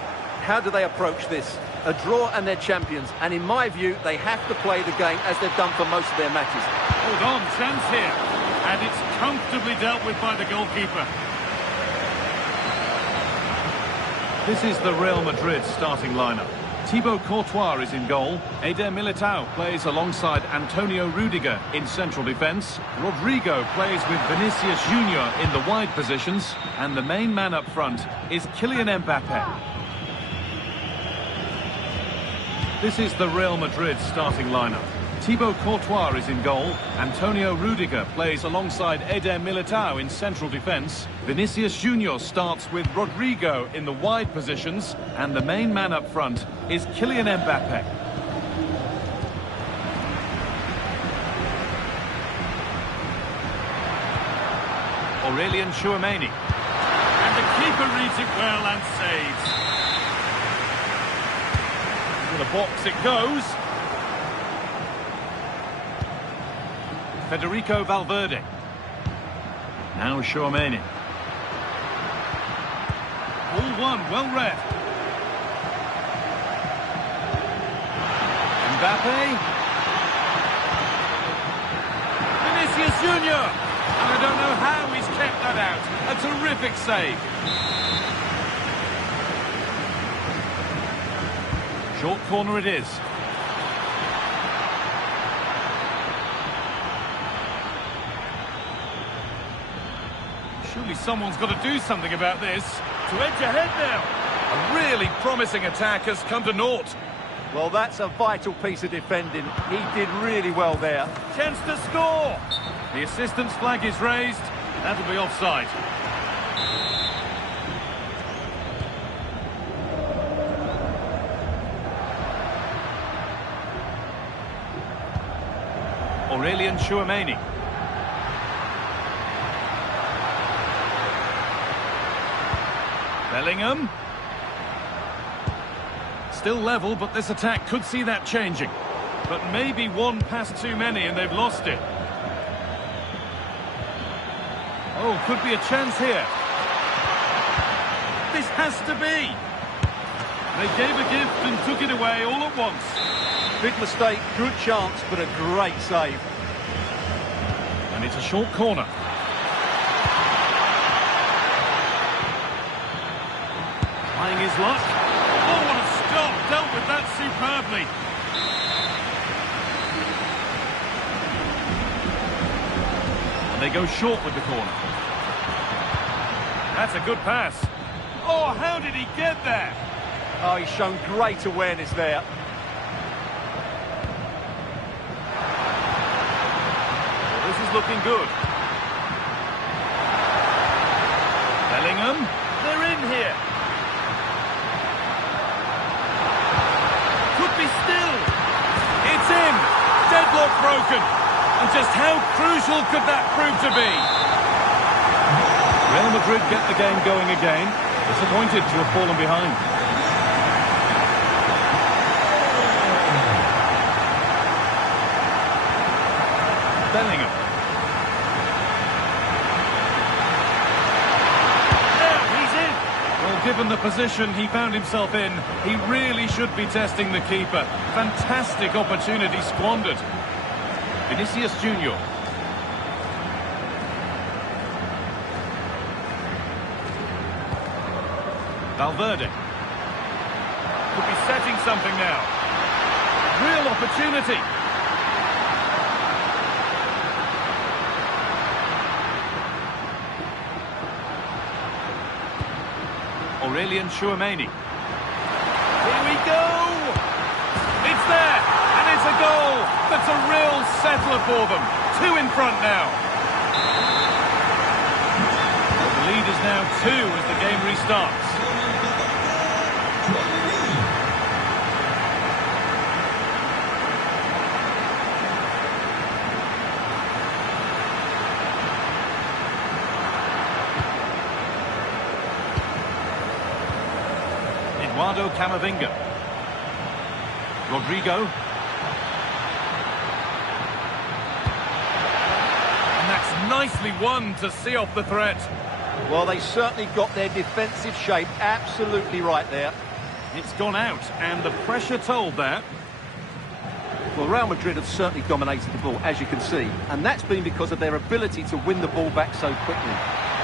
How do they approach this? A draw and they're champions, and in my view, they have to play the game as they've done for most of their matches. Hold on, chance here. And it's comfortably dealt with by the goalkeeper. This is the Real Madrid starting lineup. Thibaut Courtois is in goal. Eder Militao plays alongside Antonio Rudiger in central defence. Rodrigo plays with Vinicius Junior in the wide positions. And the main man up front is Kylian Mbappe. This is the Real Madrid starting lineup. Thibaut Courtois is in goal. Antonio Rudiger plays alongside Eder Militao in central defence. Vinicius Junior starts with Rodrigo in the wide positions. And the main man up front is Kylian Mbappe. Aurelien Tchouameni. And the keeper reads it well and saves. To the box it goes. Federico Valverde. Now Tchouameni. All one, well read. Mbappe. Vinicius Junior. And I don't know how he's kept that out. A terrific save. Short corner it is. Surely someone's got to do something about this. To edge ahead now. A really promising attack has come to naught. Well, that's a vital piece of defending. He did really well there. Chance to score. The assistant's flag is raised. That'll be offside. Aurelien Chouameni. Bellingham. Still level, but this attack could see that changing. But maybe one pass too many and they've lost it. Oh, could be a chance here. This has to be. They gave a gift and took it away all at once. Big mistake, good chance, but a great save. And it's a short corner. Trying his luck. Oh, what a stop! Dealt with that superbly. And they go short with the corner. That's a good pass. Oh, how did he get there? Oh, he's shown great awareness there. Well, this is looking good. Bellingham, they're in here. Could be still. It's in. Deadlock broken. And just how crucial could that prove to be? Real Madrid get the game going again. Disappointed to have fallen behind. Bellingham. There, he's in. Well, given the position he found himself in, he really should be testing the keeper. Fantastic opportunity squandered. Vinicius Junior. Valverde. Could be setting something now. Real opportunity. Aurelien Chouameni. Here we go! It's there! And it's a goal! That's a real settler for them. 2 in front now. Well, the lead is now 2 as the game restarts. Eduardo Camavinga. Rodrigo. And that's nicely won to see off the threat. Well, they certainly got their defensive shape absolutely right there. It's gone out, and the pressure told that. Well, Real Madrid have certainly dominated the ball, as you can see, and that's been because of their ability to win the ball back so quickly.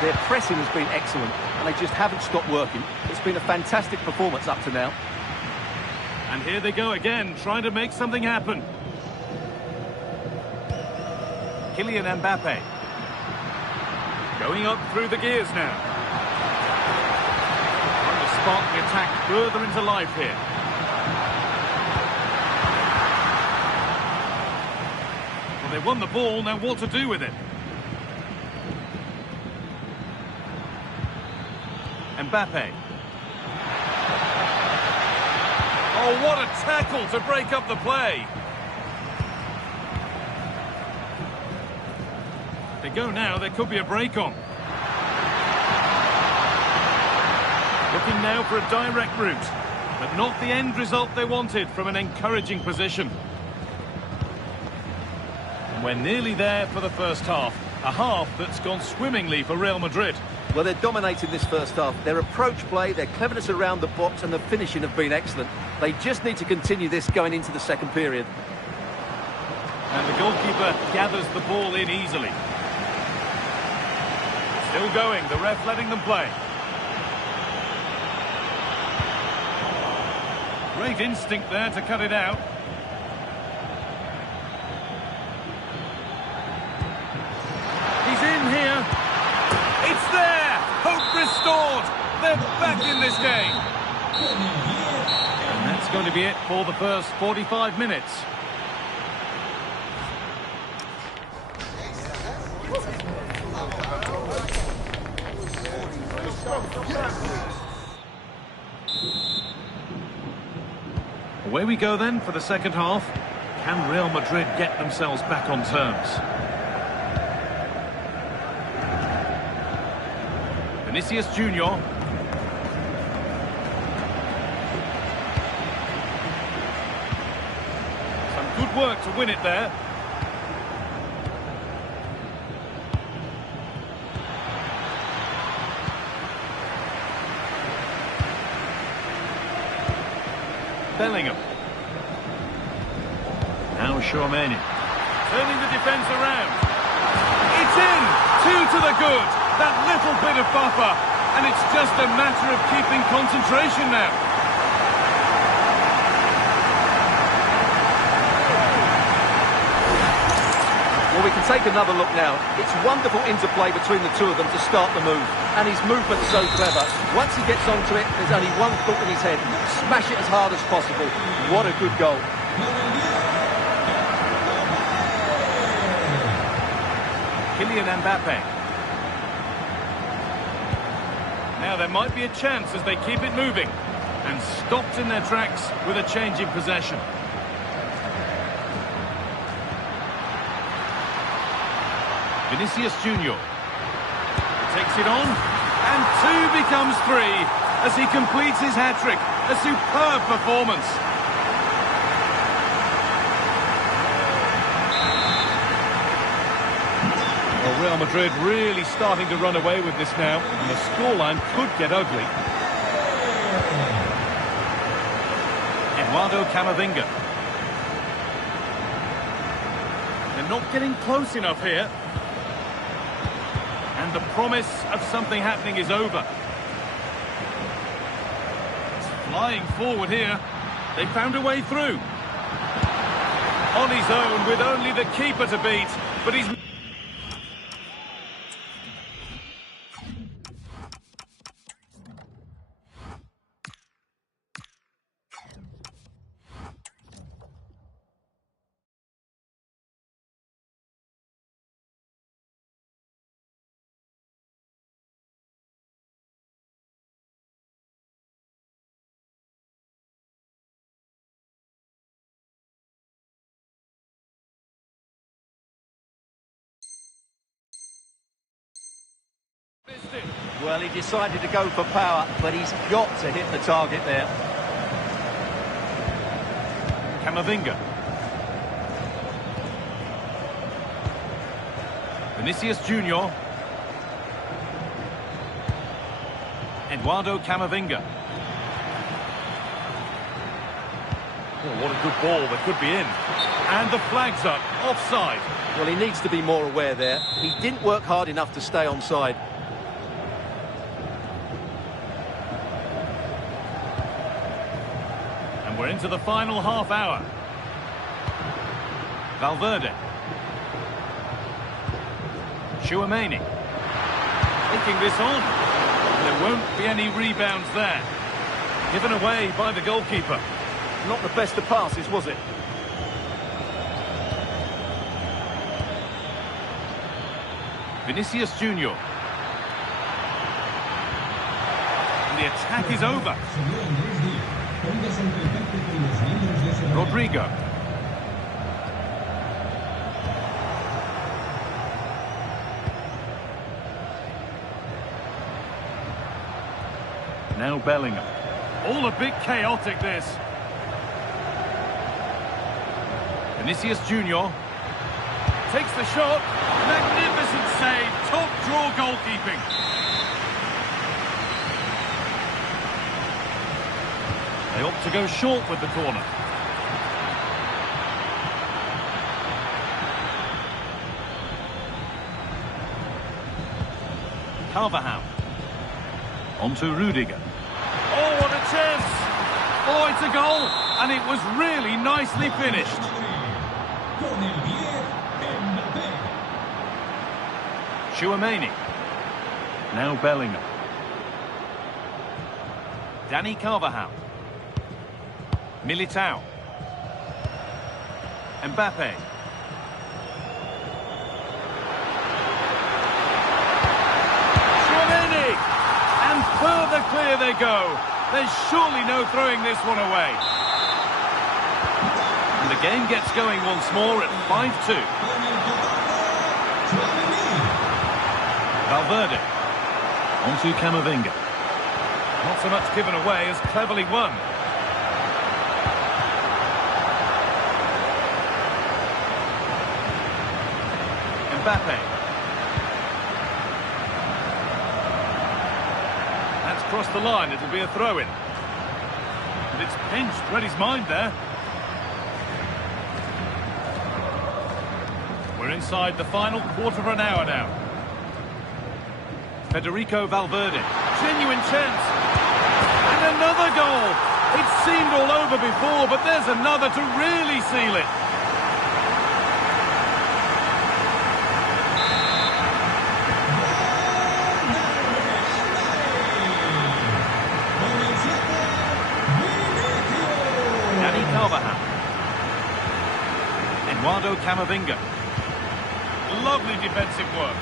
Their pressing has been excellent, and they just haven't stopped working. It's been a fantastic performance up to now. And here they go again, trying to make something happen. Kylian Mbappe. Going up through the gears now. Trying to spark the attack further into life here. Well, they won the ball, now what to do with it? Mbappe. Oh, what a tackle to break up the play. They go now, there could be a break on. Looking now for a direct route, but not the end result they wanted from an encouraging position. And we're nearly there for the first half, a half that's gone swimmingly for Real Madrid. Well, they're dominating this first half. Their approach play, their cleverness around the box and the finishing have been excellent. They just need to continue this going into the second period. And the goalkeeper gathers the ball in easily. Still going, the ref letting them play. Great instinct there to cut it out. He's in here. It's there! back in this game. And that's going to be it for the first 45 minutes. Away we go then for the second half. Can Real Madrid get themselves back on terms? Vinicius Junior. Some good work to win it there. Bellingham. Now Tchouameni. Turning the defence around. It's in! 2 to the good. That little bit of buffer. And it's just a matter of keeping concentration now. Well, we can take another look now. It's wonderful interplay between the two of them to start the move. And his movement's so clever. Once he gets onto it, there's only one thought in his head. Smash it as hard as possible. What a good goal. Kylian Mbappe. Now there might be a chance as they keep it moving. And stopped in their tracks with a change in possession. Vinicius Junior takes it on, and 2 becomes 3 as he completes his hat-trick. A superb performance. Well, Real Madrid really starting to run away with this now, and the scoreline could get ugly. Eduardo Camavinga. They're not getting close enough here. And the promise of something happening is over. It's flying forward here. They found a way through. On his own with only the keeper to beat, but he's... Well, he decided to go for power, but he's got to hit the target there. Camavinga. Vinicius Junior. Eduardo Camavinga. Oh, what a good ball, that could be in. And the flag's up, offside. Well, he needs to be more aware there. He didn't work hard enough to stay onside. We're into the final half hour. Valverde. Tchouameni. Taking this on. There won't be any rebounds there. Given away by the goalkeeper. Not the best of passes, was it? Vinicius Junior. And the attack is over. Rodrigo. Now Bellingham. All a bit chaotic, this. Vinicius Junior takes the shot. Magnificent save. Top draw goalkeeping. They opt to go short with the corner. Carvajal. On to Rudiger. Oh, what a chance! Oh, it's a goal, and it was really nicely finished. Tchouameni. Now Bellingham. Dani Carvajal. Militao. Mbappe. And further clear they go. There's surely no throwing this one away. And the game gets going once more at 5-2. Valverde. Onto Camavinga. Not so much given away as cleverly won. Mbappe. Across the line, it'll be a throw-in. And it's pinched, read his mind there. We're inside the final quarter of an hour now. Federico Valverde, genuine chance. And another goal. It seemed all over before, but there's another to really seal it. Camavinga. Lovely defensive work.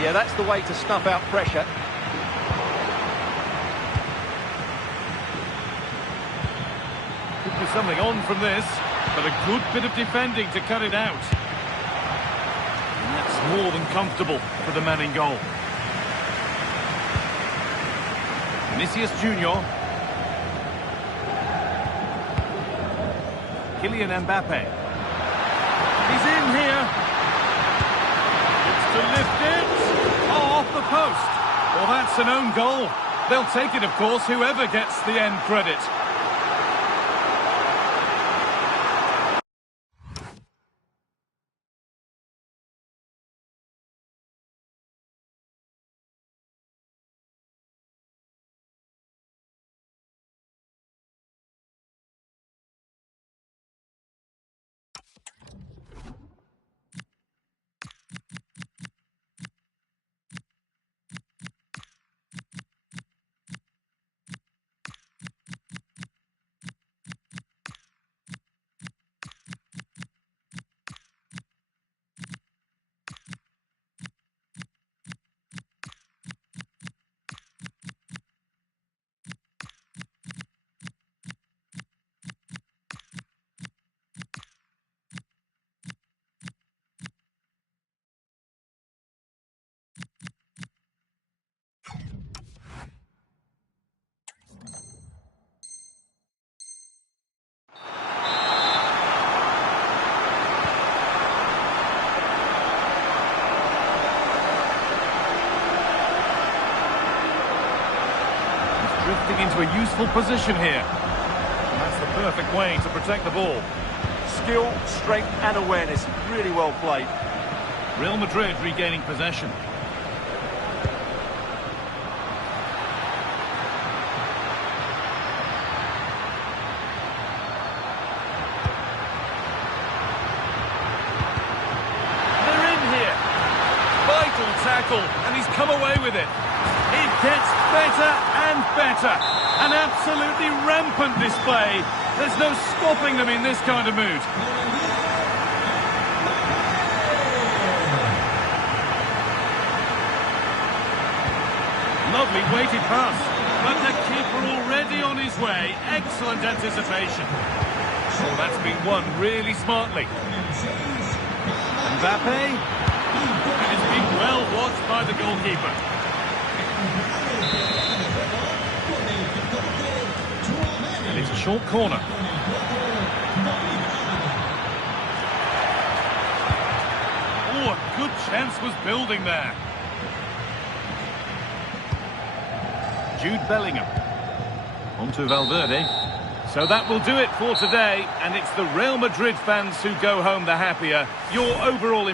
Yeah, that's the way to snuff out pressure. Could be something on from this, but a good bit of defending to cut it out. And that's more than comfortable for the man in goal. Vinicius Junior. Kylian Mbappe. He's in here. It's to lift it. Oh, off the post. Well, that's an own goal. They'll take it, of course, whoever gets the end credit. Drifting into a useful position here. And that's the perfect way to protect the ball. Skill, strength and awareness. Really well played. Real Madrid regaining possession. They're in here. Vital tackle, and he's come away with it. It gets better and better. An absolutely rampant display. There's no stopping them in this kind of mood. Lovely weighted pass. But the keeper already on his way. Excellent anticipation. Oh, that's been won really smartly. Mbappe. And it's been well watched by the goalkeeper. And it's a short corner. Oh, a good chance was building there. Jude Bellingham. Onto Valverde. So that will do it for today, and it's the Real Madrid fans who go home the happier. Your overall